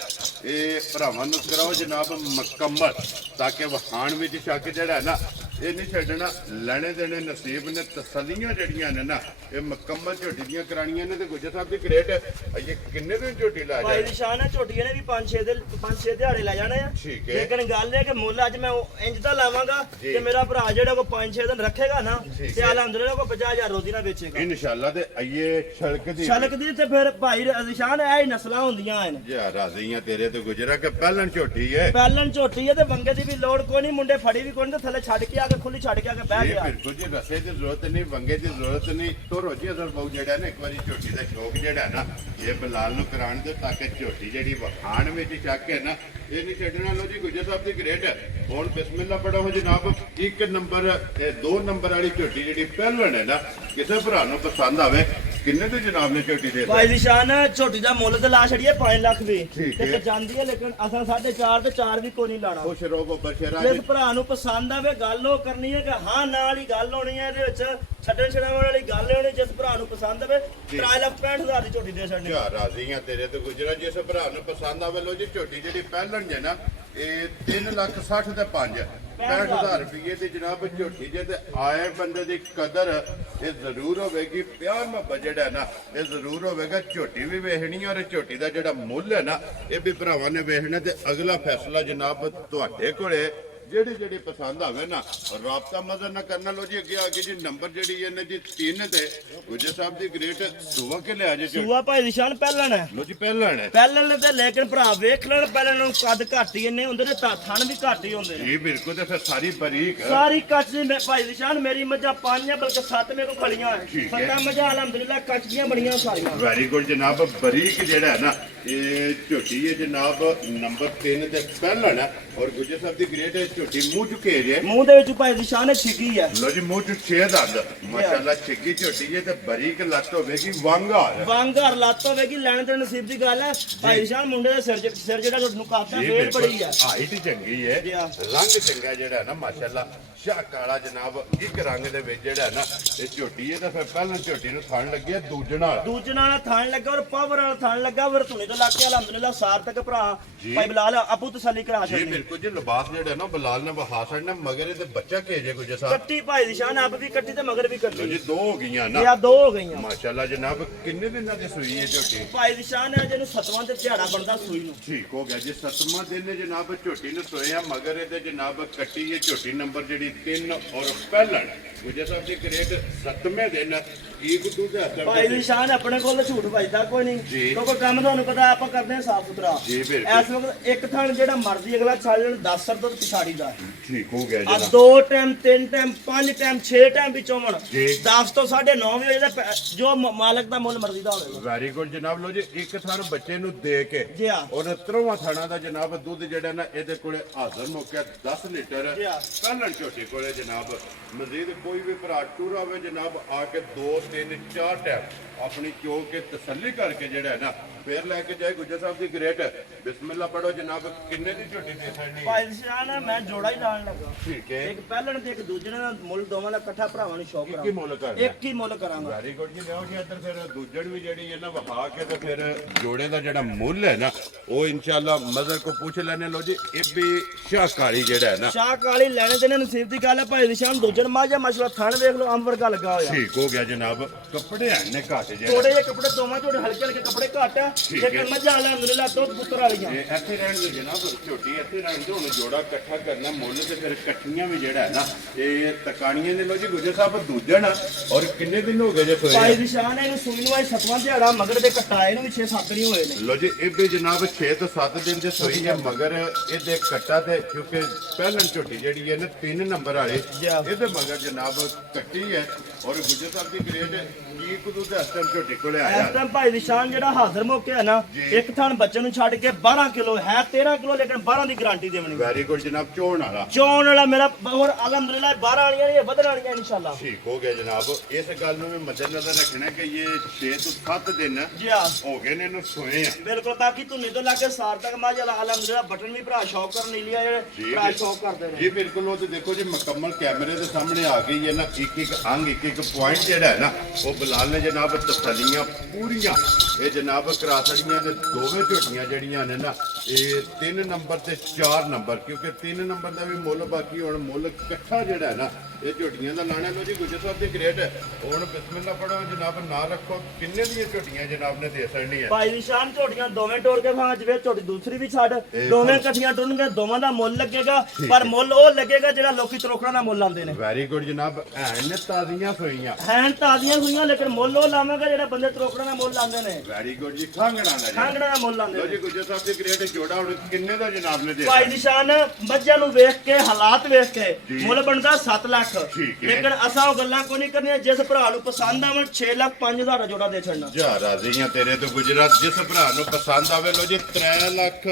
ਇਹ ਭਰਾਵਾਂ ਨੂੰ ਕਰਾਓ ਜਨਾਬ ਮੁਕੰਮਲ ਤਾਂ ਕਿ ਵਹਾਣ ਵਿੱਚ ਸ਼ੱਕ ਜਿਹੜਾ ਹੈ ਨਾ ਇਹ ਨਹੀਂ ਛੱਡਣਾ ਲੈਣੇ ਦੇਣੇ ਨਸੀਬ ਨੇ ਤਸੱਲੀਆਂ ਜਿਹੜੀਆਂ ਨੇ ਨਾ ਇਹ ਮੁਕੰਮਲ ਝੋਟੀ ਦੀਆਂ ਕਰਾਣੀਆਂ ਨੇ ਤੇ ਗੁੱਜਰ ਸਾਹਿਬ ਦੀ ਗ੍ਰੇਟ ਇਹ ਕਿੰਨੇ ਦਿਨ ਝੋਟੀ ਲਾ ਭਾਈ ਜਾਏ ਦੀ ਸ਼ਾਨ ਹੈ ਝੋਟੀਆਂ ਨੇ ਵੀ 5-6 ਦਿਹਾੜੇ ਲੈ ਜਾਣੇ ਆ ਠੀਕ ਹੈ। ਲੇਕਿਨ ਗੱਲ ਇਹ ਕਿ ਮੁੱਲ ਅੱਜ ਮੈਂ ਇੰਜ ਦਾ ਲਾਵਾਂਗਾ ਜੀ। ਕਿ ਮੇਰਾ ਭਰਾ ਜਿਹੜਾ ਕੋ 5-6 ਦਿਨ ਰੱਖੇਗਾ ਨਾ ਠੀਕ ਤੇ ਹੈ। ਅਲਹਮਦੁਲਿਲਾ ਕੋ 50,000 ਰੋਜ਼ੀ ਨਾ ਵੇਚੇਗਾ ਇਨਸ਼ਾਅੱਲਾ ਤੇ ਆਈਏ ਛਲਕਦੀ ਛਲਕਦੀ ਤੇ ਫਿਰ ਭਾਈ ਨਿਸ਼ਾਨ ਇਹ ਹੀ ਨਸਲਾਂ ਹੁੰਦੀਆਂ ਹਨ ਜੀ ਰਾਜ਼ੀਆਂ ਤੇਰੇ ਤੇ ਗੁਜਰਾ ਕਿ ਪਹਿਲਣ ਝੋਟੀ ਹੈ ਪਹਿਲਣ ਝੋਟੀ ਹੈ ਤੇ ਵੰਗੇ ਦੀ ਵੀ ਲੋੜ ਕੋਈ ਨਹੀਂ ਮੁੰਡੇ ਫੜੀ ਵੀ ਕੋਈ ਨਹੀਂ ਤੇ ਥੱਲੇ ਛੱਡ ਕੇ ਆ ਕੇ ਖੁੱਲੀ ਛੱਡ ਕੇ ਆ ਕੇ ਬਹਿ ਇਹ ਗਿਆ ਬਿਲਕੁਲ ਜੀ ਰਸੇ ਦੀ ਜ਼ਰੂਰਤ ਨਹੀਂ ਵੰਗੇ ਦੀ ਜ਼ਰੂਰਤ ਨਹੀਂ ਤੋਂ ਰੋਜੀ ਅਸਰ ਬਹੁ ਜਿਹੜਾ ਨਾ ਇੱਕ ਵਾਰੀ ਝੋਟੀ ਦਾ ਸ਼ੌਕ ਜਿਹੜਾ ਨਾ ਇਹ ਬਲਾਲ ਨੂੰ ਕਰਾਉਣ ਦੇ ਤਾਂ ਕਿ ਝੋਟੀ ਜਿਹੜੀ ਵਖਾਣ ਵਿੱਚ ਚੱਕ ਹੈ ਨਾ ਇਹ ਨਹੀਂ ਛੱਡਣਾ ਲੋ ਜੀ ਗੁੱਜਰ ਸਾਹਿਬ ਦੀ ਗ੍ਰੇਟ ਹੁਣ ਬਿਸਮਿਲ੍ਲਾ ਪੜੋ ਜਨਾਬ 1 ਨੰਬਰ ਤੇ 2 ਨੰਬਰ ਵਾਲੀ ਝੋਟੀ ਜਿਹੜੀ ਪਹਿਲਣ ਹੈ ਨਾ ਕਿਸੇ ਭਰਾ ਨੂੰ ਪਸੰਦ ਆਵੇ ਕਿੰਨੇ ਦੇ ਜਨਾਬ ਨੇ ਝੋਟੀ ਦੇ ਭਾਈ ਦੀ ਸ਼ਾਨ ਝੋਟੀ ਦਾ ਮੁੱਲ ਤੇ ਲਾ ਛੜੀਏ 5 ਲੱਖ ਵੀ ਠੀਕ ਹੈ। ਤੇ ਜਾਂਦੀ ਹੈ ਲੇਕਿਨ ਅਸਾਂ 4.5 ਤੇ 4 ਵੀ ਕੋਈ ਨਹੀਂ ਲਾਣਾ ਖੁਸ਼ ਰਹੋ ਬੱਬਰ ਸ਼ੇਰਾ ਜਿਸ ਭਰਾ ਨੂੰ ਪਸੰਦ ਆਵੇ ਗੱਲ ਉਹ ਕਰਨੀ ਹੈ ਕਿ ਹਾਂ ਨਾਲ ਹੀ ਗੱਲ ਹੋਣੀ ਹੈ ਇਹਦੇ ਵਿੱਚ ਛੱਡਣ ਛਡਾਉਣ ਵਾਲੀ ਗੱਲ ਹੋਣੀ ਜਿਸ ਭਰਾ ਨੂੰ ਪਸੰਦ ਆਵੇ 3,65,000 ਦੀ ਝੋਟੀ ਦੇ ਛੱਡਣੀ ਜਾ ਰਾਜ਼ੀਆਂ ਤੇਰੇ ਤੇ ਗੁਜਰਾ ਜਿਸ ਭਰਾ ਨੂੰ ਪਸੰਦ ਆਵੇ ਲੋ ਜੀ ਝੋਟੀ ਜਿਹੜੀ ਪਹਿਲਣ ਜੇ ਨਾ ਇਹ 3,60,000 ਤੇ 5 65,000 ਰੁਪਏ ਦੀ ਜਨਾਬ ਝੋਟੀ ਜੇ ਤੇ ਆਏ ਬੰਦੇ ਦੀ ਕਦਰ ਇਹ ਜ਼ਰੂਰ ਹੋਵੇਗੀ ਪਿਆਰ ਮੁਹੱਬਤ ਜਿਹੜਾ ਹੈ ਨਾ ਇਹ ਜ਼ਰੂਰ ਹੋਵੇਗਾ ਝੋਟੀ ਵੀ ਵੇਖਣੀ ਔਰ ਝੋਟੀ ਦਾ ਜਿਹੜਾ ਮੁੱਲ ਹੈ ਨਾ ਇਹ ਵੀ ਭਰਾਵਾਂ ਨੇ ਵੇਖਣਾ ਤੇ ਅਗਲਾ ਫੈਸਲਾ ਜਨਾਬ ਤੁਹਾਡੇ ਕੋਲੇ ਜਿਹੜੀ ਪਸੰਦ ਆਵੇ ਨਾ ਰਾਬਤਾ ਮਜ਼ਰ ਨਾ ਕਰਨਾ। ਲੋ ਜੀ ਅੱਗੇ ਆ ਗਈ ਜੀ ਨੰਬਰ ਜਿਹੜੀ ਇਹਨੇ ਜੀ 3 ਤੇ ਗੁਜਰ ਸਾਹਿਬ ਦੀ ਗ੍ਰੇਟ ਸੁਵਾ ਕੇ ਲਿਆ ਜੇ ਸੂਆ ਭਾਈ ਦੀ ਸ਼ਾਨ ਪਹਿਲਣ ਹੈ। ਲੋ ਜੀ ਪਹਿਲਾਂ ਨੇ ਪਹਿਲਣ ਤੇ ਲੇਕਿਨ ਭਰਾ ਵੇਖ ਲੈਣ ਪਹਿਲਣ ਨੂੰ ਕੱਦ ਘੱਟ ਹੀ ਇੰਨੇ ਹੁੰਦੇ ਨੇ ਥਣ ਵੀ ਘੱਟ ਹੀ ਹੁੰਦੇ ਨੇ ਜੀ ਬਿਲਕੁਲ। ਤੇ ਫਿਰ ਸਾਰੀ ਬਰੀਕ ਸਾਰੀ ਕੱਚ ਦੀ ਭਾਈ ਦੀ ਸ਼ਾਨ ਮੇਰੀ ਮੱਝਾਂ 5 ਬਲਕਿ 7 ਮੇਰੇ ਕੋਲ ਖੜੀਆਂ ਠੀਕ ਹੈ। 7 ਮੱਝਾਂ ਅਲਹਮਦੁਲਿਲਾ ਕੱਚ ਦੀਆਂ ਬਣੀਆਂ ਸਾਰੀਆਂ। ਵੈਰੀ ਗੁੱਡ ਜਨਾਬ। ਬਰੀਕ ਜਿਹੜਾ ਹੈ ਨਾ ਇਹ ਝੋਟੀ ਹੈ ਜਨਾਬ ਨੰਬਰ 3 ਤੇ ਪਹਿਲਾਂ ਹੈ ਔਰ ਗੁਜਰ ਸਾਹਿਬ ਦੀ ਗ੍ਰੇਟ ਝੋਟੀ ਮੂੰਹ ਚੁੱਕੇ ਜੇ ਮੂੰਹ ਦੇ ਵਿੱਚ ਭਾਈ ਦੀ ਸ਼ਾਨ ਛਿੱਗੀ ਹੈ। ਲੋ ਜੀ ਮੂੰਹ ਚ 6 ਦੰਦ ਮਾਸ਼ਾਅੱਲਾ ਛਿੱਗੀ ਝੋਟੀ ਹੈ ਤੇ ਬਰੀਕ ਲੱਤ ਹੋਵੇਗੀ ਵਾਂਗਾਰ ਵਾਂਗਰ ਲੱਤ ਹੋਵੇਗੀ ਲੈਣ ਦੇ ਨਸੀਬ ਦੀ ਗੱਲ ਹੈ। ਭਾਈ ਸ਼ਾਨ ਮੁੰਡੇ ਦੇ ਸਿਰ ਜਿਹੜਾ ਤੁਹਾਨੂੰ ਕਾਪਦਾ ਫੇਰ ਬੜੀ ਹੈ। ਹਾਈਟ ਚੰਗੀ ਹੈ ਜੀ ਹਾਂ। ਰੰਗ ਚੰਗਾ ਜਿਹੜਾ ਨਾ ਮਾਸ਼ਾਅੱਲਾ ਸ਼ਾਹ ਕਾਲਾ ਜਨਾਬ ਇੱਕ ਰੰਗ ਦੇ ਵਿੱਚ ਜਿਹੜਾ ਨਾ ਇਹ ਝੋਟੀ ਹੈ ਤਾਂ ਫਿਰ ਪਹਿਲਾਂ ਝੋਟੀ ਨੂੰ ਥਣ ਲੱਗਿਆ ਦੂਜੇ ਨਾਲ ਥਾਣ ਲੱਗਾ ਔਰ ਪਾਵਰ ਵਾਲਾ ਥਾਣ ਲੱਗਾ ਵਰ ਧੁਨੀ ਤੋਂ ਲੱਗ ਕੇ ਅਲਹਮਦੁਲਿਲਾ ਸਾਰ ਤੱਕ ਭਰਾ ਭਾਈ ਬਲਾਲ ਆਪੂ ਤਸੱਲੀ ਕਰਾ ਜੀ ਛੱਡੀ। ਬਿਲਕੁਲ ਜੀ। ਲਿਬਾਸ ਜਿਹੜਾ ਨਾ ਬਲਾਲ ਨੇ ਵਹਾ ਛੱਡਣਾ ਮਗਰ ਇਹਦੇ ਬੱਚਾ ਭੇਜੇ ਗੁਜਰ ਸਾਹਿਬ। ਕੱਟੀ ਭਾਈ ਦੀ ਸ਼ਾਨ ਆਪ ਵੀ ਕੱਟੀ ਤੇ ਮਗਰ ਵੀ ਲੋ ਕੱਟੀ ਜੀ 2 ਹੋ ਗਈਆਂ ਇਹ ਨਾ ਆ 2 ਹੋ ਗਈਆਂ। ਮਾਸ਼ਾਅੱਲਾ ਜਨਾਬ। ਕਿੰਨੇ ਦਿਨਾਂ ਦੀ ਸੂਈ ਹੈ ਝੋਟੀ? ਭਾਈ ਦੀ ਸ਼ਾਨ ਹੈ ਜਿਹਨੂੰ 7ਵਾਂ ਤੇ ਝਾੜਾ ਬਣਦਾ ਸੂਈ ਨੂੰ। ਠੀਕ ਹੋ ਗਿਆ ਜੀ। 7ਵਾਂ ਦਿਨ ਨੇ ਜਨਾਬ ਝੋਟੀ ਨੂੰ ਸੋਇਆ ਮਗਰ ਇਹਦੇ ਜਨਾਬ ਕੱਟੀ ਹੈ ਝੋਟੀ ਨੰਬਰ ਜਿਹੜੀ 3 ਔਰ ਪਹਿਲਾਂ ਗੁਜਰ ਸਾਹਿਬ ਦੀ ਗ੍ਰੇਟ 7ਵੇਂ ਦਿਨ ਕੀ ਗੁੱਦੂ ਦਾ ਭਾਈ ਦੀ ਸ਼ਾਨ ਆਪਣੇ ਕੋਲ ਝੂਠ ਵੱਜਦਾ ਕੋਈ ਨਹੀਂ ਕਿਉਂਕਿ ਕੰਮ ਤੁਹਾਨੂੰ ਪਤਾ ਆਪਾਂ ਕਰਦੇ ਹਾਂ ਸਾਫ ਸੁਥਰਾ। ਜੀ ਬਿਲਕੁਲ। ਇਸ ਵਕਤ ਇੱਕ ਥਣ ਜਿਹੜਾ ਮਰਜ਼ੀ ਅਗਲਾ ਛੱਡ ਲੈਣ 10 ਸਰ ਤੋਂ ਪਿਛਾੜੀ ਦਾ ਠੀਕ ਹੋ ਗਿਆ ਆ ਜਨਾਬ। 2 ਟਾਈਮ 3 ਟਾਈਮ 5 ਟਾਈਮ 6 ਟਾਈਮ ਵਿੱਚੋਂ ਮਣ ਜੀ। 10 ਤੋਂ 9:30 ਵਜੇ ਦਾ ਜੋ ਮਾਲਕ ਦਾ ਮੁੱਲ ਮਰਜ਼ੀ ਦਾ ਹੋਵੇਗਾ। ਵੈਰੀ ਗੁੱਡ ਜਨਾਬ। ਲੋ ਜੀ ਇੱਕ ਥਣ ਬੱਚੇ ਨੂੰ ਦੇ ਕੇ ਜੀ ਹਾਂ। ਔਰ 3ਵਾਂ ਥਣਾ ਦਾ ਜਨਾਬ ਦੁੱਧ ਜਿਹੜਾ ਨਾ ਇਹਦੇ ਕੋਲੇ ਹਾਜ਼ਰ ਮੁੱਕਿਆ 10 ਲੀਟਰ ਜੀ ਹਾਂ। ਪਹਿਲਾਂ ਝੋਟੀ ਕੋਲੇ ਜਨਾਬ। ਮਜ਼ੀਦ ਕੋਈ ਵੀ ਭਰਾ ਟੂਰ ਆਵੇ ਜਨਾਬ ਆ ਕੇ 2 3 4 ਟਾਈਮ ਆਪਣੀ ਚੋ ਕੇ ਤਸੱਲੀ ਕਰਕੇ ਜਿਹੜਾ ਹੈ ਨਾ ਫੇਰ ਲੈ ਕੇ ਜਾਏ ਗੁਜਰ ਸਾਹਿਬ ਦੀ ਗ੍ਰੇਟ। ਬਿਸਮਿਲ੍ਲਾ ਪੜੋ ਜਨਾਬ। ਕਿੰਨੇ ਦੀ ਝੋਟੀ ਦੇ ਸਕਣੀ? ਭਾਈ ਦੀ ਸ਼ਾਨ ਮੈਂ ਜੋੜਾ ਹੀ ਲਾਣ ਲੱਗਾ। ਠੀਕ ਹੈ। ਇੱਕ ਪਹਿਲਣ ਤੇ ਇੱਕ ਦੂਜੇ ਦਾ ਮੁੱਲ ਦੋਵਾਂ ਦਾ ਇਕੱਠਾ ਭਰਾਵਾਂ ਨੂੰ ਸ਼ੌਕ ਕੀ ਕਰਾਂਗਾ। ਮੁੱਲ ਕਰਨਾ? ਇੱਕ ਹੀ ਮੁੱਲ ਕਰਾਂਗਾ। ਵੈਰੀ ਗੁੱਡ ਜੀ। ਲਿਆਓ ਜੀ ਇੱਧਰ ਫਿਰ ਦੂਜੜ ਵੀ ਜਿਹੜੀ ਹੈ ਨਾ ਵਹਾ ਕੇ ਤੇ ਫਿਰ ਜੋੜੇ ਦਾ ਜਿਹੜਾ ਮੁੱਲ ਹੈ ਨਾ ਉਹ ਇਨਸ਼ਾਅੱਲਾ ਮਜ਼ਰ ਕੋ ਪੁੱਛ ਲੈਣੇ। ਲੋ ਜੀ ਇਹ ਵੀ ਸ਼ਾਹਕਾਰੀ ਜਿਹੜਾ ਹੈ ਨਾ ਸ਼ਾਹ ਕਾਲੀ ਲੈਣੇ ਦੇ ਨਸੀਬ ਦੀ ਗੱਲ ਹੈ। ਭਾਈ ਦੀ ਸ਼ਾਨ ਦੂਜਣ ਮਾਝਾ ਮਸਲਾ ਥਣ ਵੇਖ ਲਓ ਅੰਬ ਵਰਗਾ ਲੱਗਾ ਹੋਇਆ। ਠੀਕ ਹੋ ਗਿਆ ਜਨਾਬ। ਕੱਪੜੇ ਨੇ ਘੱਟ ਜਿਹੜੇ ਥੋੜੇ ਜਿਹੇ ਕੱਪੜੇ ਦੋਵਾਂ ਝੋੜੇ ਹਲਕੇ ਹਲਕੇ ਕੱਪੜੇ ਘੱਟ ਆ ਲੇਕਿਨ ਮੱਝਾਂ ਅਲਹਮਦੁਲਿਲਾ ਦੁੱਧ ਪੁੱਤਰ ਵਾਲੀਆਂ। ਇਹ ਇੱਥੇ ਰਹਿਣ ਦੇ ਜਨਾਬ ਝੋਟੀ ਇੱਥੇ ਰਹਿਣ ਦੇ। ਹੁਣ ਜੋੜਾ ਇਕੱਠਾ ਕਰਨਾ ਮੁੱਲ ਤੇ ਫਿਰ ਇਕੱਠੀਆਂ ਵੀ ਜਿਹੜਾ ਹੈ ਨਾ ਇਹ ਤਕਾਣੀਆਂ ਨੇ। ਲੋ ਜੀ ਗੁਜਰ ਸਾਹਿਬ ਦੂਜਣ ਔਰ ਕਿੰਨੇ ਦਿਨ ਹੋ ਗਏ ਜੇ ਭਾਈ ਸੋਏ? ਦੀ ਸ਼ਾਨ ਹੈ ਇਹਨੂੰ ਸੂਈ ਨੂੰ ਆਈ 7ਵਾਂ ਦਿਹਾੜਾ ਮਗਰ ਦੇ ਕਟਾਏ ਨੂੰ ਵੀ 6-7 ਨਹੀਂ ਹੋਏ ਨੇ। ਲੋ ਜੀ ਇਹ ਵੀ ਜਨਾਬ 6 ਤੋਂ 7 ਦਿਨ ਦੇ ਸੋਈ ਹੈ ਮਗਰ ਇਹਦੇ ਕੱਟਾ ਤੇ ਕਿਉਂਕਿ ਪਹਿਲਾਂ ਝੋਟੀ ਜਿਹੜੀ ਹੈ ਨਾ 3 ਨੰਬਰ ਵਾਲੇ ਇਹਦੇ ਮਗਰ ਜਨਾਬ ਕੱਟੀ ਹੈ ਔਰ ਗੁਜਰ ਸਾਹਿਬ ਦੀ ਗ੍ਰੇਡ ਕੀ ਕੁਦੂ ਦੇ ਹਸਤਮ ਝੋਟੀ ਕੋਲੇ ਆਇਆ। ਇਸ ਟਾਈਮ ਭਾਈ ਦੀ ਸ਼ਾਨ ਜਿਹੜਾ ਹਾਜ਼ਰ ਮੌਕੇ ਹੈ ਨਾ ਇੱਕ ਥਣ ਬੱਚੇ ਨੂੰ ਛੱਡ ਕੇ 12 ਕਿਲੋ ਹੈ 13 ਕਿਲੋ ਲੇਕਿਨ 12 ਦੀ ਗਾਰੰਟੀ ਦੇਵਣੀ। ਵੈਰੀ ਗੁੱਡ ਜਨਾਬ। ਚੋਣ ਵਾਲਾ ਚੋਣ ਵਾਲਾ ਮੇਰਾ ਹੋਰ ਅਲਹਮਦੁਲਿਲਾ 12 ਵਾਲੀਆਂ ਨੇ ਵਧਣ ਵਾਲੀਆਂ ਇਨਸ਼ਾਅੱਲਾ। ਠੀਕ ਹੋ ਗਿਆ ਜਨਾਬ। ਇਸ ਗੱਲ ਨੂੰ ਵੀ ਮੱਦੇਨਜ਼ਰ ਰੱਖਣਾ ਕਿ ਇਹ 6 ਤੋਂ 7 ਦਿਨ ਜੀ ਹਾਂ ਹੋ ਗਏ ਨੇ ਇਹਨੂੰ ਸੋਏ ਆ। ਬਿਲਕੁਲ। ਬਾਕੀ ਧੁੰਨੀ ਤੋਂ ਲਾ ਕੇ ਸਾਰ ਤੱਕ ਮਾਝਾ ਅਲਹਮਦੁਲਿਲਾ ਬਟਨ ਵੀ ਭਰਾ ਸ਼ੌਕ ਕਰਨ ਨਹੀਂ ਲਿਆ ਜਿਹੜੇ ਭਰਾ ਸ਼ੌਕ ਕਰਦੇ ਨੇ। ਜੀ ਬਿਲਕੁਲ। ਉਹ ਤੇ ਦੇਖੋ ਜੀ ਮੁਕੰਮਲ ਕੈਮਰੇ ਦੇ ਸਾਹਮਣੇ ਆ ਗਈ ਹੈ ਨਾ ਇੱਕ ਇੱਕ ਅੰਗ ਇੱਕ ਇੱਕ ਪੁਆਇੰਟ ਜਿਹੜਾ ਹੈ ਨਾ ਉਹ ਬਲਾਲ ਨੇ ਜਨਾਬ ਤਸੱਲੀਆਂ ਪੂਰੀਆਂ ਇਹ ਜਨਾਬ ਕਰਾ ਛੜੀਆਂ ਨੇ। ਦੋਵੇਂ ਝੋਟੀਆਂ ਜਿਹੜੀਆਂ ਨੇ ਨਾ ਇਹ 3 ਨੰਬਰ ਤੇ 4 ਨੰਬਰ ਕਿਉਂਕਿ 3 ਨੰਬਰ ਦਾ ਵੀ ਮੁੱਲ ਬਾਕੀ ਹੁਣ ਮੁੱਲ ਇਕੱਠਾ ਜਿਹੜਾ ਹੈ ਨਾ ਇਹ ਝੋਟੀਆਂ ਦਾ ਲਾਣਾ। ਲੋ ਜੀ ਗੁਜਰ ਸਾਹਿਬ ਦੀ ਗ੍ਰੇਟ ਹੁਣ ਬਿਸਮਿਲ੍ਲਾ ਪੜੋ ਜਨਾਬ। ਨਾ ਰੱਖੋ ਕਿੰਨੇ ਦੀਆਂ ਝੋਟੀਆਂ ਜਨਾਬ ਨੇ ਦੇ ਸਕਣੀ ਹੈ? ਭਾਈ ਨਿਸ਼ਾਨ ਝੋਟੀਆਂ ਦੋਵੇਂ ਟੋੜ ਕੇ ਭਾਵੇਂ ਜਿਵੇਂ ਝੋਟੀ ਦੂਸਰੀ ਵੀ ਛੱਡ ਦੋਵੇਂ ਇਕੱਠੀਆਂ ਟੁੱਟਣਗੇ ਦੋਵਾਂ ਦਾ ਮੁੱਲ ਲੱਗੇਗਾ ਪਰ ਮੁੱਲ ਉਹ ਲੱਗੇਗਾ ਜਿਹੜਾ ਲੋਕੀ ਤਰੋਕੜਾਂ ਦਾ ਮੁੱਲ ਲਾਉਂਦੇ ਨੇ। ਵੈਰੀ ਗੁੱਡ ਜਨਾਬ। ਐਨ ਤਾਜ਼ੀਆਂ ਸੋਈਆਂ ਹੈਨ ਤਾਜ਼ੀਆਂ ਹੋਈਆਂ ਲੇਕਿਨ ਮੁੱਲ ਉਹ ਲਾਵਾਂਗਾ ਜਿਹੜਾ ਬੰਦੇ ਤਰੋਕੜਾਂ ਦਾ ਮੁੱਲ ਲਾਉਂਦੇ ਨੇ। ਵੈਰੀ ਗੁੱਡ ਜੀ। ਖਾਂਗਣਾ ਦਾ ਜੀ। ਖਾਂਗੜਾ ਦਾ ਮੁੱਲ ਲਾਉਂਦੇ ਲੋ ਨੇ। ਜੀ ਗੁਜਰ ਸਾਹਿਬ ਦੀ ਗ੍ਰੇਟ ਜੋੜਾ ਹੁਣ ਕਿੰਨੇ ਦਾ ਜਨਾਬ ਨੇ ਦੇ ਭਾਈ ਨਿਸ਼ਾਨ ਮੱਝਾਂ ਨੂੰ ਵੇਖ ਕੇ ਹਾਲਾਤ ਵੇਖ ਕੇ ਮੁੱਲ ਬਣਦਾ 7 ਲੱਖ ਠੀਕ ਹੈ। ਲੇਕਿਨ ਅਸਾਂ ਉਹ ਗੱਲਾਂ ਕੋਈ ਨਹੀਂ ਕਰਨੀਆਂ ਜਿਸ ਭਰਾ ਨੂੰ ਪਸੰਦ ਆਵਣ 6 ਲੱਖ 5,000 ਦਾ ਜੋੜਾ ਦੇ ਛੱਡਣਾ। ਜਾ ਰਾਜ਼ੀਆਂ ਤੇਰੇ ਤੋਂ ਗੁਜਰਾਤ। ਜਿਸ ਭਰਾ ਨੂੰ ਪਸੰਦ ਆਵੇ ਲੋ ਜੀ 3 ਲੱਖ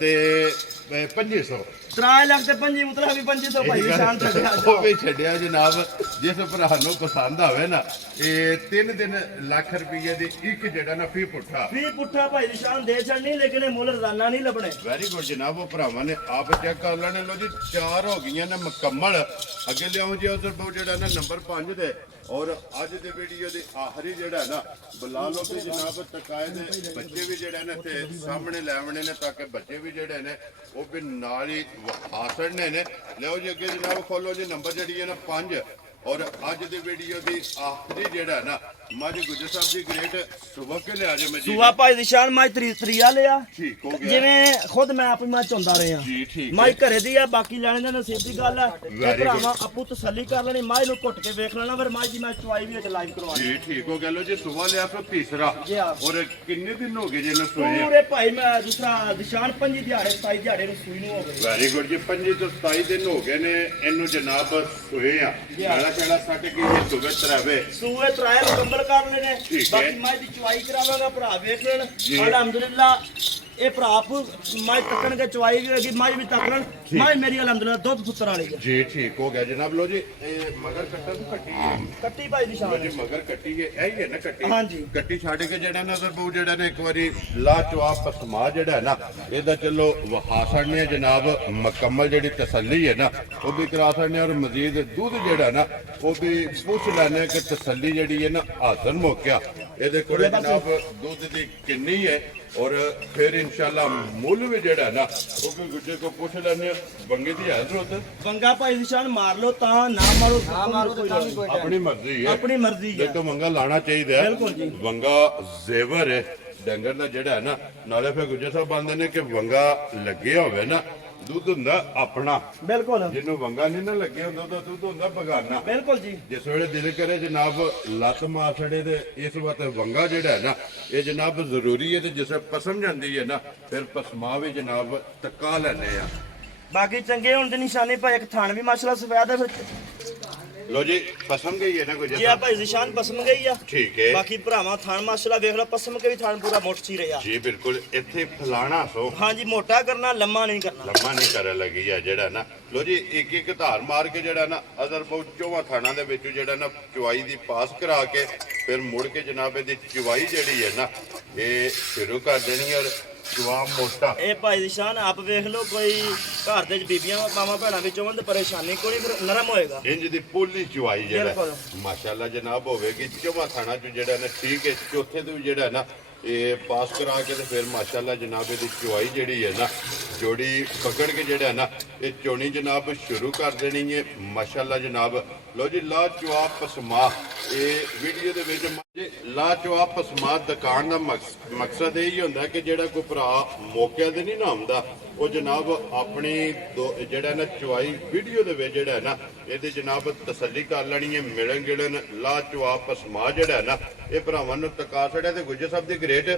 ਤੇ 2500 3 ਲੱਖ ਤੇ 5 ਮਤਲਬ ਵੀ 2500 ਭਾਈ ਨਿਸ਼ਾਨ ਛੱਡਿਆ ਉਹ ਵੀ ਛੱਡਿਆ ਜਨਾਬ। ਜਿਸ ਭਰਾ ਨੂੰ ਪਸੰਦ ਆਵੇ ਨਾ ਇਹ 3 ਦਿਨ ਲੱਖ ਰੁਪਏ ਦੀ ਇੱਕ ਜਿਹੜਾ ਨਾ ਫੀ ਪੁੱਠਾ ਵੀ ਪੁੱਠਾ ਭਾਈ ਨਿਸ਼ਾਨ ਦੇ ਛੱਡਣੀ ਲੇਕਿਨ ਇਹ ਮੁੱਲ ਰਜ਼ਾਨਾ ਨਹੀਂ ਲੱਭਣੇ। ਵੈਰੀ ਗੁੱਡ ਜਨਾਬ। ਉਹ ਭਰਾਵਾਂ ਨੇ ਆਪ ਚੈੱਕ ਕਰ ਲੈਣੇ। ਲੋ ਜੀ 4 ਹੋ ਗਈਆਂ ਨੇ ਮੁਕੰਮਲ। ਅੱਗੇ ਲਿਆਓ ਜੀ ਉਧਰ ਜਿਹੜਾ ਨਾ ਨੰਬਰ 5 ਦੇ ਔਰ ਅੱਜ ਦੇ ਵੀਡੀਓ ਦੇ ਆਖਰੀ ਜਿਹੜਾ ਨਾ ਬੁਲਾ ਲਓ ਵੀ ਜਨਾਬ ਤਕਾਏ ਦੇ ਬੱਚੇ ਵੀ ਜਿਹੜੇ ਨੇ ਤੇ ਸਾਹਮਣੇ ਲੈਵਣੇ ਨੇ ਤਾਂ ਕਿ ਬੱਚੇ ਵੀ ਜਿਹੜੇ ਨੇ ਉਹ ਵੀ ਨਾਲ ਹੀ ਆਸੜਨੇ ਨੇ। ਲਿਆਓ ਜੀ ਅੱਗੇ ਜਨਾਬ ਖੋਲੋ ਜੀ ਨੰਬਰ ਜਿਹੜੀ ਹੈ ਨਾ 5 ਔਰ ਅੱਜ ਦੀ ਵੀਡੀਓ ਦੀ ਆਖਰੀ ਜਿਹੜਾ ਨਾ ਮੱਝ ਗੁੱਜਰ ਸਾਹਿਬ ਦੀ ਗ੍ਰੇਟ ਸੁਬਹ ਕੇ ਲਿਆ ਜੇ ਮੈਂ ਜੀ ਸੂਆ ਭਾਈ ਨਿਸ਼ਾਨ ਮੈਂ ਤਰੀਆ ਲਿਆ ਠੀਕ ਹੋ ਗਿਆ ਜਿਵੇਂ ਖੁਦ ਮੈਂ ਆਪਣੀ ਮੈਂ ਚੁੰਦਾ ਰਿਹਾ ਜੀ ਠੀਕ ਮੈਂ ਘਰੇ ਦੀ ਆ ਬਾਕੀ ਲੈਣੇ ਦਾ ਨਸੀਬ ਦੀ ਗੱਲ ਹੈ ਤੇ Very ਭਰਾਵਾਂ ਆਪੂ ਤਸੱਲੀ ਕਰ ਲੈਣੀ ਮੈਂ ਨੂੰ ਘੁੱਟ ਕੇ ਵੇਖ ਲੈਣਾ ਫਿਰ ਮੈਂ ਜੀ ਮੈਂ ਚੁਆਈ ਵੀ ਲਾਈਵ ਕਰਵਾਉਣੀ ਜੀ ਠੀਕ ਹੋ ਗਿਆ ਲੋ ਜੀ ਸੁਬਹ ਲਿਆ ਸੋ ਤੀਸਰਾ ਜੀ ਹਾਂ। ਔਰ ਕਿੰਨੇ ਦਿਨ ਹੋ ਗਏ ਜੀ ਇਹਨੂੰ ਸੋਏ ਆ ਪੂਰੇ ਭਾਈ ਮੈਂ ਦੂਸਰਾ ਨਿਸ਼ਾਨ 5 ਦਿਹਾੜੇ 27 ਦਿਹਾੜੇ ਨੂੰ ਸੂਈ ਨੂੰ ਹੋ ਗਏ ਵੈਰੀ ਗੁੱਡ ਜੀ 25 ਤੋਂ 27 ਦਿਨ ਹੋ ਗਏ ਨੇ ਇਹਨੂੰ ਜਨਾਬ ਸੋਏ ਆ ਛਾਲਾ ਛਾਲਾ ਸੱਟ ਕੇ ਇਹ ਸੁਬਹ ਤਰਾਵੇ ਸੂਏ ਤਰਾਏ ਮੁਕੰਮਲ ਕਰ ਲੈਣੇ ਠੀਕ ਹੈ। ਬਾਕੀ ਮੈਂ ਦੀ ਚੁਆਈ ਕਰਾਵਾਂਗਾ ਭਰਾ ਵੇਖ ਲੈਣ ਜੀ। ਅਲਹਮਦੁਲਿਲਾ ਇਹ ਭਰਾ ਆਪੂ ਮੈਂ ਤੱਕਣ ਕੇ ਚੁਆਈ ਵੀ ਹੋਗੀ ਮੈਂ ਵੀ ਤੱਕਣ ਮੈਂ ਮੇਰੀ ਅਲਹਮਦੁਲਿਲਾ ਦੁੱਧ ਪੁੱਤਰ ਵਾਲੀ ਹੈ ਜੀ ਠੀਕ ਹੋ ਗਿਆ ਜਨਾਬ ਲੋ ਜੀ ਇਹ ਮਗਰ ਕੱਟਣ ਤੋਂ ਕੱਟੀ ਹੈ ਕੱਟੀ ਭਾਈ ਲੋ ਨਿਸ਼ਾਨ ਜੀ ਮਗਰ ਕੱਟੀ ਹੈ ਇਹ ਹੀ ਹੈ ਨਾ ਕੱਟੀ ਹਾਂਜੀ। ਕੱਟੀ ਛੱਡ ਕੇ ਜਿਹੜਾ ਨਜ਼ਰ ਬਹੁ ਜਿਹੜਾ ਨੇ ਇੱਕ ਵਾਰੀ ਲਾ ਚੁਆਪ ਪਸਮਾ ਜਿਹੜਾ ਹੈ ਨਾ ਇਹਦਾ ਚਲੋ ਵਹਾ ਛੱਡਨੇ ਜਨਾਬ ਮੁਕੰਮਲ ਜਿਹੜੀ ਤਸੱਲੀ ਹੈ ਨਾ ਉਹ ਵੀ ਕਰਾ ਸਕਦੇ ਔਰ ਮਜ਼ੀਦ ਦੁੱਧ ਜਿਹੜਾ ਨਾ ਉਹ ਵੀ ਪੁੱਛ ਲੈਣੇ ਕਿ ਤਸੱਲੀ ਜਿਹੜੀ ਹੈ ਨਾ ਹਾਜ਼ਰ ਮੌਕਿਆ ਇਹਦੇ ਕੋਲ ਜਨਾਬ ਦੁੱਧ ਦੀ ਕਿੰਨੀ ਹੈ ਔਰ ਫਿਰ ਇਨਸ਼ਾਅੱਲਾ ਮੁੱਲ ਵੀ ਜਿਹੜਾ ਨਾ ਉਹ ਵੀ ਗੁੱਜੇ ਕੋ ਪੁੱਛ ਲੈਣੇ ਬੰਗੇ ਦੀ ਹਜ਼ਰਤ ਬੰਗਾ ਭਾਈ ਨਿਸ਼ਾਨ ਮਾਰ ਲਓ ਤਾਂ ਨਾ ਮਾਰੋ ਕੋਈ ਆਪਣੀ ਮਰਜ਼ੀ ਹੈ ਆਪਣੀ ਮਰਜ਼ੀ ਹੈ ਦੇਖੋ ਮੰਗਾ ਲਾਣਾ ਚਾਹੀਦਾ ਹੈ ਬਿਲਕੁਲ ਜੀ। ਵੰਗਾ ਜ਼ੇਵਰ ਹੈ ਡੰਗਰ ਦਾ ਜਿਹੜਾ ਹੈ ਨਾ ਨਾਲੇ ਫਿਰ ਗੁੱਜਰ ਸਾਹਿਬ ਬੰਦੇ ਨੇ ਕਿ ਵੰਗਾ ਲੱਗਿਆ ਹੋਵੇ ਨਾ ਦੁੱਧ ਹੁੰਦਾ ਆਪਣਾ ਬਿਲਕੁਲ ਜਿਹਨੂੰ ਵੰਗਾ ਨਹੀਂ ਨਾ ਲੱਗਿਆ ਹੁੰਦਾ ਉਹਦਾ ਦੁੱਧ ਹੁੰਦਾ ਬਗਾਨਾ ਬਿਲਕੁਲ ਜੀ ਜਿਸ ਵੇਲੇ ਦਿਲ ਕਰੇ ਜਨਾਬ ਲੱਤ ਮਾਰ ਛੜੇ ਤੇ ਇਸ ਵਾਰ ਵੰਗਾ ਜਿਹੜਾ ਹੈ ਨਾ ਇਹ ਜਨਾਬ ਜ਼ਰੂਰੀ ਹੈ ਤੇ ਜਿਸ ਵੇਲੇ ਪਸਮ ਜਾਂਦੀ ਹੈ ਨਾ ਫਿਰ ਪਸਮਾ ਵੀ ਜਨਾਬ ਤੱਕਾ ਲੈਣੇ ਆ ਬਾਕੀ ਚੰਗੇ ਹੁਣ ਦੀ ਨਿਸ਼ਾਨੀ ਭਾਈ ਇੱਕ ਥਾਣ ਵੀ ਮਾਸ਼ਾਅੱਲਾ ਸਫੈਦ ਹੈ ਫਿਰ ਲੋ ਜੀ ਪਸਮ ਗਈ ਹੈ ਨਾ ਗੁੱਜਰ ਜੀ ਆ ਭਾਈ ਨਿਸ਼ਾਨ ਪਸਮ ਗਈ ਆ ਠੀਕ ਹੈ ਬਾਕੀ ਭਰਾਵਾਂ ਥਾਣ ਮਾਸ਼ਾਅੱਲਾ ਵੇਖ ਲਓ ਪਸਮ ਕੇ ਵੀ ਥਾਣ ਪੂਰਾ ਮੋਟ ਸੀ ਰਿਹਾ ਜੀ ਬਿਲਕੁਲ ਇੱਥੇ ਫਲਾਣਾ ਸੋ ਹਾਂਜੀ ਮੋਟਾ ਕਰਨਾ ਲੰਮਾ ਨਹੀਂ ਕਰਨਾ ਲੰਮਾ ਨਹੀਂ ਕਰਨ ਲੱਗੀ ਆ ਜਿਹੜਾ ਨਾ ਲੋ ਜੀ ਇੱਕ ਇੱਕ ਧਾਰ ਮਾਰ ਕੇ ਜਿਹੜਾ ਨਾ ਅਦਰ ਬਹੁਤ ਚੋਵਾਂ ਥਾਣਾ ਦੇ ਵਿੱਚ ਜਿਹੜਾ ਨਾ ਚੁਆਈ ਦੀ ਪਾਸ ਕਰਾ ਕੇ ਫਿਰ ਮੁੜ ਕੇ ਜਨਾਬ ਇਹਦੀ ਚੁਆਈ ਜਿਹੜੀ ਹੈ ਨਾ ਇਹ ਸ਼ੁਰੂ ਕਰ ਦੇਣੀ ਔਰ ਚੁਆ ਮੋਟਾ ਇਹ ਭਾਈ ਨਿਸ਼ਾਨ ਆਪ ਵੇਖ ਲਓ ਕੋਈ ਘਰ ਦੇ ਵਿੱਚ ਬੀਬੀਆਂ ਮਾਵਾਂ ਭੈਣਾਂ ਵਿੱਚੋਂ ਤੇ ਪਰੇਸ਼ਾਨੀ ਕੋਈ ਨਹੀਂ ਫਿਰ ਨਰਮ ਹੋਏਗਾ ਇੰਜ ਦੀ ਪੋਲੀ ਚੁਆਈ ਜਿਹੜਾ ਬਿਲਕੁਲ। ਮਾਸ਼ਾਅੱਲਾ ਜਨਾਬ ਹੋਵੇਗੀ ਚੋਵਾਂ ਥਾਣਾ ਚ ਜਿਹੜਾ ਨਾ ਠੀਕ ਹੈ ਚੌਥੇ ਤੋਂ ਵੀ ਜਿਹੜਾ ਨਾ ਇਹ ਪਾਸ ਕਰਾ ਕੇ ਤੇ ਫਿਰ ਮਾਸ਼ਾਅੱਲਾ ਜਨਾਬ ਇਹਦੀ ਚੁਆਈ ਜਿਹੜੀ ਹੈ ਨਾ ਜੋੜੀ ਪਕੜ ਕੇ ਜਿਹੜਾ ਨਾ ਇਹ ਚੋਣੀ ਜਨਾਬ ਸ਼ੁਰੂ ਕਰ ਦੇਣੀ ਹੈ ਮਾਸ਼ਾਅੱਲਾ ਜਨਾਬ ਲੋ ਜੀ ਲਾ ਚੁਆਪ ਪਸਮਾ ਇਹ ਵੀਡੀਓ ਦੇ ਵਿੱਚ ਲਾ ਚੁਆਪ ਪਸਮਾ ਦੁਕਾਨ ਦਾ ਮਕਸਦ ਇਹ ਹੀ ਹੁੰਦਾ ਕਿ ਜਿਹੜਾ ਕੋਈ ਭਰਾ ਮੌਕਿਆਂ ਤੇ ਨਹੀਂ ਨਾ ਆਉਂਦਾ ਉਹ ਜਨਾਬ ਆਪਣੀ ਜਿਹੜਾ ਨਾ ਚੁਆਈ ਵੀਡੀਓ ਦੇ ਵਿੱਚ ਜਿਹੜਾ ਨਾ ਇਹਦੇ ਜਨਾਬ ਤਸੱਲੀ ਕਰ ਲੈਣੀ ਹੈ ਮਿਲਣ ਗਿਲਣ ਲਾ ਚੁਆਪ ਪਸਮਾ ਜਿਹੜਾ ਨਾ ਇਹ ਭਰਾਵਾਂ ਨੂੰ ਤਕਾ ਛੜਿਆ ਤੇ ਗੁੱਜਰ ਸਾਹਿਬ ਦੀ ਗ੍ਰੇਟ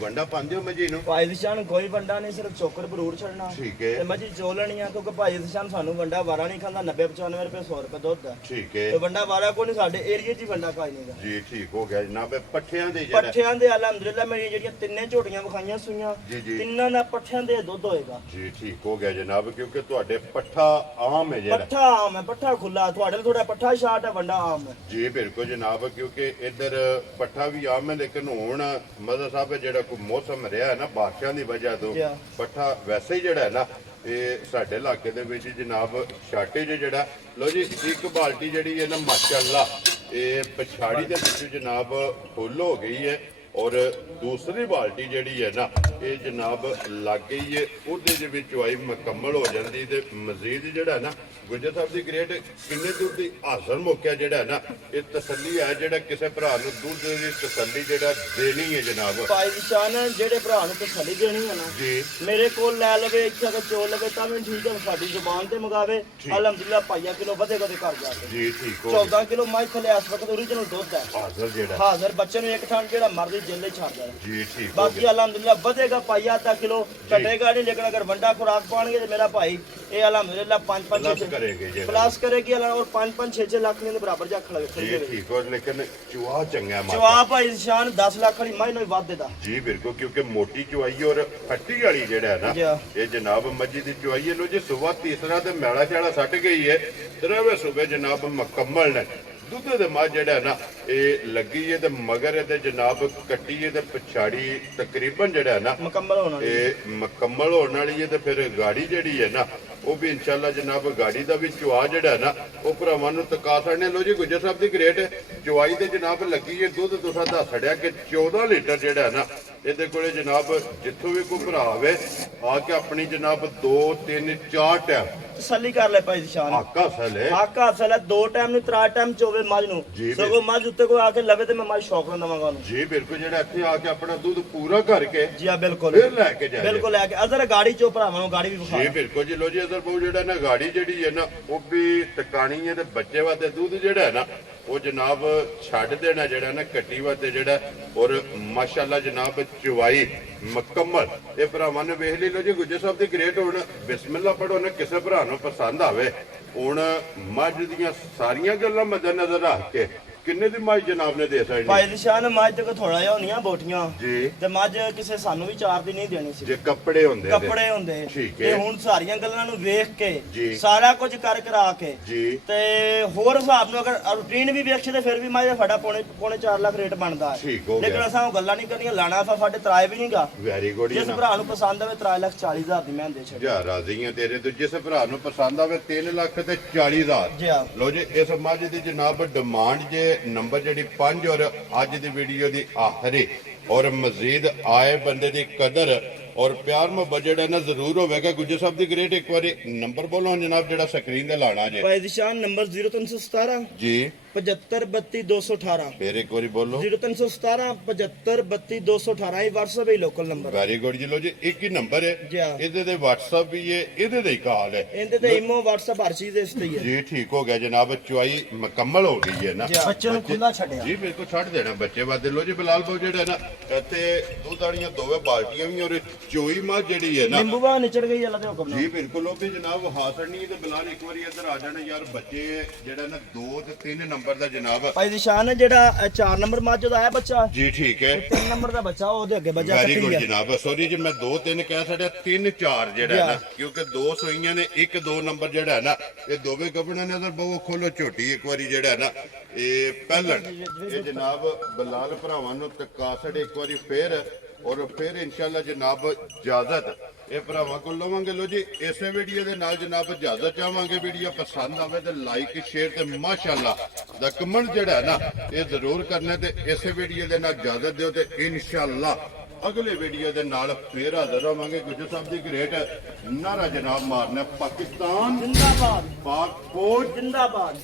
ਵੰਡਾ ਪਾਉਂਦੇ ਹੋ ਮਜੀ ਨੂੰ ਭਾਈ ਨਿਸ਼ਾਨ ਕੋਈ ਵੰਡਾ ਨਹੀਂ ਸਿਰਫ ਚੋਕਰ ਬਰੂਰ ਛੱਡਣਾ ਠੀਕ ਹੈ ਤੇ ਮੱਝੀ ਚੋ ਲੈਣੀ ਆ ਕਿਉਂਕਿ ਭਾਈ ਨਿਸ਼ਾਨ ਸਾਨੂੰ ਵੰਡਾ ਵਾਰਾ ਨਹੀਂ ਖਾਂਦਾ 90 95 ਰੁਪਏ 100 ਰੁਪਏ ਦੁੱਧ ਦਾ ਠੀਕ ਹੈ ਤੇ ਵੰਡਾ ਵਾਰਾ ਕੋਈ ਨਹੀਂ ਸਾਡੇ ਏਰੀਏ 'ਚ ਹੀ ਵੰਡਾ ਕੋਈ ਨਹੀਂਗਾ ਜੀ ਠੀਕ ਹੋ ਗਿਆ ਜਨਾਬ ਇਹ ਪੱਠਿਆਂ ਦੇ ਜਿਹੜਾ ਪੱਠਿਆਂ ਦੇ ਅਲਹਮਦੁਲਿਲਾ ਮੇਰੀਆਂ ਜਿਹੜੀਆਂ ਤਿੰਨੇ ਝੋਟੀਆਂ ਵਿਖਾਈਆਂ ਸੂਈਆਂ ਜੀ, ਜੀ। ਤਿੰਨਾਂ ਦਾ ਪੱਠਿਆਂ ਦੇ ਦੁੱਧ ਹੋਏਗਾ ਜੀ ਠੀਕ ਹੋ ਗਿਆ ਜਨਾਬ ਕਿਉਂਕਿ ਤੁਹਾਡੇ ਪੱਠਾ ਆਮ ਹੈ ਜਿਹੜਾ ਪੱਠਾ ਆਮ ਹੈ ਪੱਠਾ ਖੁੱਲਾ ਤੁਹਾਡੇ ਲਈ ਥੋੜਾ ਪੱਠਾ ਸ਼ਾਰਟ ਹੈ ਵੰਡਾ ਆਮ ਹੈ ਜੀ ਬਿਲਕੁਲ ਜਨਾਬ ਕਿਉਂਕਿ ਇੱਧਰ ਪੱਠਾ ਵੀ ਆਮ ਹੈ ਲੇਕਿਨ ਹੁਣ ਮਜ਼ਾ ਸਾਹਿਬ ਜਿਹੜਾ ਕੋਈ ਮੌਸਮ ਰਿਹਾ ਹੈ ਨਾ ਬਾਰਿਸ਼ਾਂ ਦੀ ਵਜ੍ਹਾ ਤੋਂ ਜੀ। ਪੱਠਾ ਵੈਸੇ ਹੀ ਜਿਹੜਾ ਹੈ ਨਾ ਇਹ ਸਾਡੇ ਇਲਾਕੇ ਦੇ ਵਿੱਚ ਜਨਾਬ ਸ਼ਾਰਟੇਜ ਜਿਹੜਾ ਲੋ ਜੀ ਇੱਕ ਬਾਲਟੀ ਜਿਹੜੀ ਹੈ ਨਾ ਮਾਸ਼ਾਅੱਲਾ ਇਹ ਪਛਾੜੀ ਦੇ ਵਿੱਚ ਜਨਾਬ ਫੁੱਲ ਹੋ ਗਈ ਹੈ ਔਰ ਦੂਸਰੀ ਬਾਲਟੀ ਜਿਹੜੀ ਹੈ ਨਾ ਇਹ ਜਨਾਬ ਲੱਗ ਗਈ ਹੈ ਉਹਦੇ ਦੇ ਵਿੱਚ ਚੁਆਈ ਮੁਕੰਮਲ ਹੋ ਜਾਂਦੀ ਤੇ ਮਜ਼ੀਦ ਜਿਹੜਾ ਨਾ ਗੁੱਜਰ ਸਾਹਿਬ ਦੀ ਗ੍ਰੇਟ ਕਿੰਨੇ ਦੁੱਧ ਦੀ ਹਾਜ਼ਰ ਮੌਕਿਆ ਜਿਹੜਾ ਨਾ ਇਹ ਤਸੱਲੀ ਹੈ ਜਿਹੜਾ ਕਿਸੇ ਭਰਾ ਨੂੰ ਦੁੱਧ ਦੀ ਤਸੱਲੀ ਜਿਹੜਾ ਦੇਣੀ ਹੈ ਜਨਾਬ ਭਾਈ ਨਿਸ਼ਾਨ ਜਿਹੜੇ ਭਰਾ ਨੂੰ ਤਸੱਲੀ ਦੇਣੀ ਹੈ ਨਾ ਜੀ ਮੇਰੇ ਕੋਲ ਲੈ ਲਵੇ ਇੱਥੇ ਅਗਰ ਚੋ ਲਵੇ ਤਾਂ ਵੀ ਠੀਕ ਹੈ ਸਾਡੀ ਜ਼ੁਬਾਨ ਤੇ ਮੰਗਾਵੇ ਅਲਹਮਦੁਲਿਲਾ ਪਾਈਆ ਕਿਲੋ ਵਧੇ ਵਧੇ ਕਰ ਜਾ ਕੇ ਜੀ ਠੀਕ ਹੋ 14 ਕਿਲੋ ਮਾਈ ਥਲੇ ਇਸ ਵਕਤ ਓਰੀਜਨਲ ਦੁੱਧ ਹੈ ਹਾਜ਼ਰ ਜਿਹੜਾ ਹਾਜ਼ਰ ਬੱਚੇ ਨੂੰ ਇੱਕ ਥਾਂ ਜਿਹੜਾ ਮਰਜ਼ੀ ਜਿੱਲੇ ਛੱਡ ਜਾਏ ਜੀ ਠੀਕ ਹੋ ਬਾਕੀ ਗਿਆ ਅਲਹਮਦੁਲਿਲਾ ਵਧੇਗਾ ਪਾਈਆ ਅੱਧਾ ਕਿਲੋ ਘਟੇਗਾ ਨਹੀਂ ਲੇਕਿਨ ਅਗਰ ਵੰਡਾ ਖੁਰਾਕ ਪਾਣਗੇ ਤੇ ਮੇਰਾ ਭਾਈ ਇਹ ਅਲਹਮਦੁਲਿਲਾ 5 ਪਲੱਸ 5 ਕਰੇਗੇ ਜੀ ਪਲੱਸ ਕਰੇਗੀ ਔਰ 5 5 6 6 ਲੱਖ ਦੇ ਬਰਾਬਰ ਜਾ ਖੜਾ ਜੀ ਠੀਕ ਹੋ ਲੇਕਿਨ ਚੁਆ ਚੰਗਾ ਮਾਤਾ ਚਵਾ ਭਾਈ ਨਿਸ਼ਾਨ 10 ਲੱਖ ਵਾਲੀ ਮਾਈ ਨੂੰ ਹੀ ਵੱਧ ਦੇਦਾ ਜੀ ਬਿਲਕੁਲ ਕਿਉਂਕਿ ਮੋਟੀ ਚੁਆਈ ਔਰ ਫੱਟੀ ਵਾਲੀ ਜਿਹੜਾ ਹੈ ਜੀ। ਨਾ ਇਹ ਜਨਾਬ ਮੱਜੀ ਦੀ ਚੁਆਈ ਹੈ ਲੋ ਜੀ ਸਵੇਰ ਤੀਸਰਾ ਤੇ ਮੈਲਾ ਛਾਲਾ ਸੱਟ ਗਈ ਹੈ ਤੇਰਾਵੇਂ ਸਵੇਰ ਜਨਾਬ ਮੁਕੰਮਲ ਨੇ ਦੁੱਧ ਦੇ ਮੱਝ ਜਿਹੜਾ ਨਾ ਇਹ ਲੱਗੀ ਹੈ ਤੇ ਮਗਰ ਇਹਦੇ ਜਨਾਬ ਕੱਟੀ ਹੈ ਤੇ ਪਛਾੜੀ ਤਕਰੀਬਨ ਜਿਹੜਾ ਹੈ ਨਾ ਮੁਕੰਮਲ ਹੋਣਾ ਇਹ ਮੁਕੰਮਲ ਹੋਣ ਵਾਲੀ ਹੈ ਤੇ ਫਿਰ ਗਾੜੀ ਜਿਹੜੀ ਹੈ ਨਾ ਉਹ ਵੀ ਇਨਸ਼ਾਅੱਲਾ ਜਨਾਬ ਗਾੜੀ ਦਾ ਵੀ ਚੁਆ ਜਿਹੜਾ ਨਾ ਉਹ ਭਰਾਵਾਂ ਨੂੰ ਤਕਾ ਸਕਦੇ ਲੋ ਜੀ ਗੁੱਜਰ ਸਾਹਿਬ ਦੀ ਗ੍ਰੇਟ ਚੁਆਈ ਤੇ ਜਨਾਬ ਲੱਗੀ ਹੈ ਦੁੱਧ ਤੁਸੀਂ ਦੱਸੜਿਆ ਕਿ 14 ਲੀਟਰ ਜਿਹੜਾ ਹੈ ਨਾ ਇਹਦੇ ਕੋਲੇ ਜਨਾਬ ਜਿੱਥੋਂ ਵੀ ਕੋਈ ਭਰਾ ਆਵੇ ਆ ਕੇ ਆਪਣੀ ਜਨਾਬ 2 3 4 ਟਾਈਮ ਤਸੱਲੀ ਕਰ ਲੈ ਭਾਈ ਨਿਸ਼ਾਨ ਆਕਾ ਸਲੇ ਆਕਾ ਅਸਲ ਹੈ 2 ਟਾਈਮ ਨਹੀਂ 3 ਟਾਈਮ ਚੋਵੇ ਮੱਝ ਨੂੰ ਜੀ, ਸਗੋਂ ਮੱਝ ਉੱਤੇ ਕੋਈ ਆ ਕੇ ਲਵੇ ਤੇ ਮੈਂ ਮੱਝ ਸ਼ੌਕ ਨਾਲ ਦਵਾਂਗਾ ਉਹਨੂੰ ਜੀ ਬਿਲਕੁਲ, ਜਿਹੜਾ ਇੱਥੇ ਆ ਕੇ ਆਪਣਾ ਦੁੱਧ ਪੂਰਾ ਕਰਕੇ ਜੀ ਆ ਬਿਲਕੁਲ ਫਿਰ ਲੈ ਕੇ ਜਾਏ ਬਿਲਕੁਲ ਲੈ ਕੇ ਅਦਰ ਗਾੜੀ ਚੋਂ ਭਰਾਵਾਂ ਨੂੰ ਗਾੜੀ ਵੀ ਵਿਖਾ ਜੀ ਬਿਲਕੁਲ ਜੀ। ਲੋ ਜੀ ਅਦਰ ਬਹੁ ਜਿਹੜਾ ਨਾ ਗਾੜੀ ਜਿਹੜੀ ਹੈ ਨਾ ਉਹ ਵੀ ਟਿਕਾਣੀ ਹੈ ਤੇ ਬੱਚੇ ਵਾਸਤੇ ਦੁੱਧ ਜਿਹੜਾ ਹੈ ਨਾ ਉਹ ਜਨਾਬ ਛੱਡ ਦੇਣਾ ਜਿਹੜਾ ਨਾ ਕੱਟੀ ਵਾਸਤੇ ਜਿਹੜਾ ਔਰ ਮਾਸ਼ਾਅੱਲਾ ਜਨਾਬ ਚਵਾਈ ਮੁਕੰਮਲ। ਇਹ ਭਰਾਵਾਂ ਨੇ ਵੇਖ ਲਈ। ਲੋ ਜੀ ਗੁੱਜਰ ਸਾਹਿਬ ਦੀ ਗ੍ਰੇਟ ਹੁਣ ਬਿਸਮਿਲ੍ਲਾ ਪੜੋ ਨਾ ਕਿਸੇ ਭਰਾ ਨੂੰ ਪਸੰਦ ਆਵੇ। ਹੁਣ ਮੱਝ ਦੀਆਂ ਸਾਰੀਆਂ ਗੱਲਾਂ ਮੱਦੇਨਜ਼ਰ ਰੱਖ ਕੇ ਕਿੰਨੇ ਦੀ ਮੱਝ ਜਨਾਬ ਨੇ ਦੇ ਸਕਣੀ ਭਾਈ ਨਿਸ਼ਾਨ ਮੱਝ ਤੇ ਥੋੜਾ ਜਿਹਾ ਹੋਣੀਆਂ ਬੋਟੀਆਂ ਜੀ, ਤੇ ਮੱਝ ਕਿਸੇ ਸਾਨੂੰ ਵੀ 4 ਦੀ ਨਹੀਂ ਦੇਣੀ ਸੀ ਜੇ ਕੱਪੜੇ ਹੁੰਦੇ ਤੇ। ਕੱਪੜੇ ਹੁੰਦੇ ਠੀਕ ਤੇ ਹੈ ਹੁਣ ਸਾਰੀਆਂ ਗੱਲਾਂ ਨੂੰ ਵੇਖ ਕੇ ਜੀ। ਸਾਰਾ ਕੁਝ ਕਰ ਕਰਾ ਕੇ ਜੀ ਤੇ ਹੋਰ ਹਿਸਾਬ ਨੂੰ ਅਗਰ ਰੂਟੀਨ ਵੀ ਵੇਖੇ ਤੇ ਫਿਰ ਵੀ ਮਾਝੇ ਸਾਡਾ ਪੌਣੇ 4 ਲੱਖ ਰੇਟ ਬਣਦਾ ਹੈ। ਠੀਕ ਹੋ ਲੇਕਿਨ ਗਿਆ, ਅਸਾਂ ਉਹ ਗੱਲਾਂ ਨਹੀਂ ਕਰਨੀਆਂ ਲਾਣਾ ਸਾਡੇ ਤਰਾਏ ਵੀ ਨਹੀਂਗਾ। ਵੈਰੀ ਗੁੱਡ ਜਿਸ ਜੀ। ਭਰਾ ਨੂੰ ਪਸੰਦ ਆਵੇ 3,40,000 ਦੀ ਮੈਂ ਦੇ ਛੱਡ ਜਾ ਰਾਜ਼ੀਆਂ ਤੇਰੇ ਤੋਂ। ਜਿਸ ਭਰਾ ਨੂੰ ਪਸੰਦ ਆਵੇ 3,40,000। ਜੀ ਆ ਲੋ ਜੀ ਇਸ ਮੱਝ ਦੀ ਜਨਾਬ ਡਿਮਾਂਡ ਜੇ ਨੰਬਰ ਜਿਹੜੀ 5 ਔਰ ਅੱਜ ਦੀ ਵੀਡੀਓ ਦੀ ਆਖਰੀ ਔਰ ਮਜ਼ੀਦ ਆਏ ਬੰਦੇ ਦੀ ਕਦਰ ਔਰ ਪਿਆਰ ਮੁਹੱਬਤ ਜਿਹੜਾ ਨਾ ਜ਼ਰੂਰ ਹੋਵੇਗਾ। ਗੁੱਜਰ ਸਾਹਿਬ ਦੀ ਗ੍ਰੇਟ ਇੱਕ ਵਾਰੀ ਨੰਬਰ ਬੋਲੋ ਜਨਾਬ ਜਿਹੜਾ ਸਕਰੀਨ ਤੇ ਲਾਣਾ ਜੇ। ਭਾਈ ਨਿਸ਼ਾਨ ਨੰਬਰ 0317 ਜੀ 7532 ਫਿਰ ਇੱਕ ਵਾਰੀ ਬੋਲੋ। 0317 7532 ਇਹ WhatsApp ਹੈ ਲੋਕਲ ਨੰਬਰ। ਵੈਰੀ ਗੁੱਡ ਜੀ। ਲੋ ਜੀ ਇੱਕ ਹੀ ਨੰਬਰ ਹੈ, ਜੀ ਹਾਂ। ਇਹਦੇ ਤੇ WhatsApp ਵੀ ਹੈ, ਇਹਦੇ ਤੇ ਹੀ ਕਾਲ ਹੈ ਇਹਦੇ ਤੇ ਇਮੋ WhatsApp ਹਰ ਚੀਜ਼ ਦੇ ਇਸ ਤੇ ਹੀ ਹੈ ਜੀ। ਠੀਕ ਹੋ ਗਿਆ ਜਨਾਬ, ਚੁਆਈ ਮੁਕੰਮਲ ਹੋ ਗਈ ਹੈ ਨਾ। ਜੀ ਹਾਂ। ਬੱਚੇ ਨੂੰ ਖੁੱਲਾ ਛੱਡਿਆ ਜੀ ਬਿਲਕੁਲ ਛੱਡ ਦੇਣਾ ਬੱਚੇ ਵਾਦੇ। ਲੋ ਜੀ ਬਿਲਾਲ ਬਾਬੂ ਜਿਹੜਾ ਨਾ ਇੱਥੇ ਦੁੱਧ ਵਾਲੀਆਂ ਦੋਵੇਂ ਬਾਲਟੀਆਂ ਵੀ ਔਰ ਚੋਈ ਮੱਝ ਜਿਹੜੀ ਹੈ ਨਾ ਨਿੰਬੂ ਬਾ ਨਿਚੜ ਗਈ ਅੱਲਾ ਦੇ ਹੁਕਮ ਨਾਲ। ਜੀ ਬਿਲਕੁਲ। ਉਹ ਵੀ ਜਨਾਬ ਹਾਸੜਨੀ ਤੇ ਬਿਲਾਲ ਇੱਕ ਵਾਰੀ ਇੱਧਰ ਆ ਜਾਣਾ ਯਾਰ। ਬੱਚੇ ਜਿਹੜਾ ਨਾ 2 ਤੇ 3 ਨੰਬਰ ਦਾ ਜਨਾਬ। ਭਾਈ ਨਿਸ਼ਾਨ ਜਿਹੜਾ 4 ਨੰਬਰ ਮੱਝ ਦਾ ਹੈ ਬੱਚਾ, ਜੀ ਠੀਕ ਹੈ, 3 ਨੰਬਰ ਦਾ ਬੱਚਾ ਉਹਦੇ ਅੱਗੇ ਬੱਚਾ ਵੈਰੀ ਕੱਟੀ ਗੁੱਡ ਹੈ। ਜਨਾਬ। ਸੌਰੀ ਜੀ ਮੈਂ 2 3 ਕਹਿ ਛੱਡਿਆ, 3 4 ਜਿਹੜਾ ਹੈ ਨਾ, ਕਿਉਂਕਿ 2 ਸੂਈਆਂ ਨੇ 1 2 ਨੰਬਰ ਜਿਹੜਾ ਹੈ ਨਾ ਇਹ ਦੋਵੇਂ ਗੱਭਣਾਂ ਨੇ। ਅਦਰ ਬਹੁ ਖੋਲੋ ਝੋਟੀ ਇੱਕ ਵਾਰੀ ਜਿਹੜਾ ਹੈ ਨਾ ਇਹ ਪਹਿਲਣ ਇਹ ਜਨਾਬ ਬਿਲਾਲ ਭਰਾਵਾਂ ਨੂੰ ਤਕਾਸੜ ਇੱਕ ਵਾਰੀ ਫੇਰ ਔਰ ਫਿਰ ਇਨਸ਼ਾਅੱਲਾ ਜਨਾਬ ਇਜਾਜ਼ਤ ਇਹ ਭਰਾਵਾਂ ਕੋਲ ਲਵਾਂਗੇ। ਲੋ ਜੀ ਇਸੇ ਵੀਡੀਓ ਦੇ ਨਾਲ ਜਨਾਬ ਇਜਾਜ਼ਤ ਚਾਹਾਂਗੇ। ਵੀਡੀਓ ਪਸੰਦ ਆਵੇ ਤੇ ਲਾਈਕ ਸ਼ੇਅਰ ਤੇ ਮਾਸ਼ਾਅੱਲਾ ਦਾ ਕਮੈਂਟ ਜਿਹੜਾ ਹੈ ਨਾ ਇਹ ਜ਼ਰੂਰ ਕਰਨਾ ਤੇ ਇਸੇ ਵੀਡੀਓ ਦੇ ਨਾਲ ਇਜਾਜ਼ਤ ਦਿਓ ਤੇ ਇਨਸ਼ਾਅੱਲਾ ਅਗਲੇ ਵੀਡੀਓ ਦੇ ਨਾਲ ਫੇਰ ਹਾਜ਼ਰ ਹੋਵਾਂਗੇ। ਗੁੱਜਰ ਸਾਹਿਬ ਦੀ ਗ੍ਰੇਟ ਨਾਰਾ ਜਨਾਬ ਮਾਰਨਾ ਪਾਕਿਸਤਾਨ ਜਿੰਦਾਬਾਦ ਪਾਕ ਫੌਜ ਜਿੰਦਾਬਾਦ।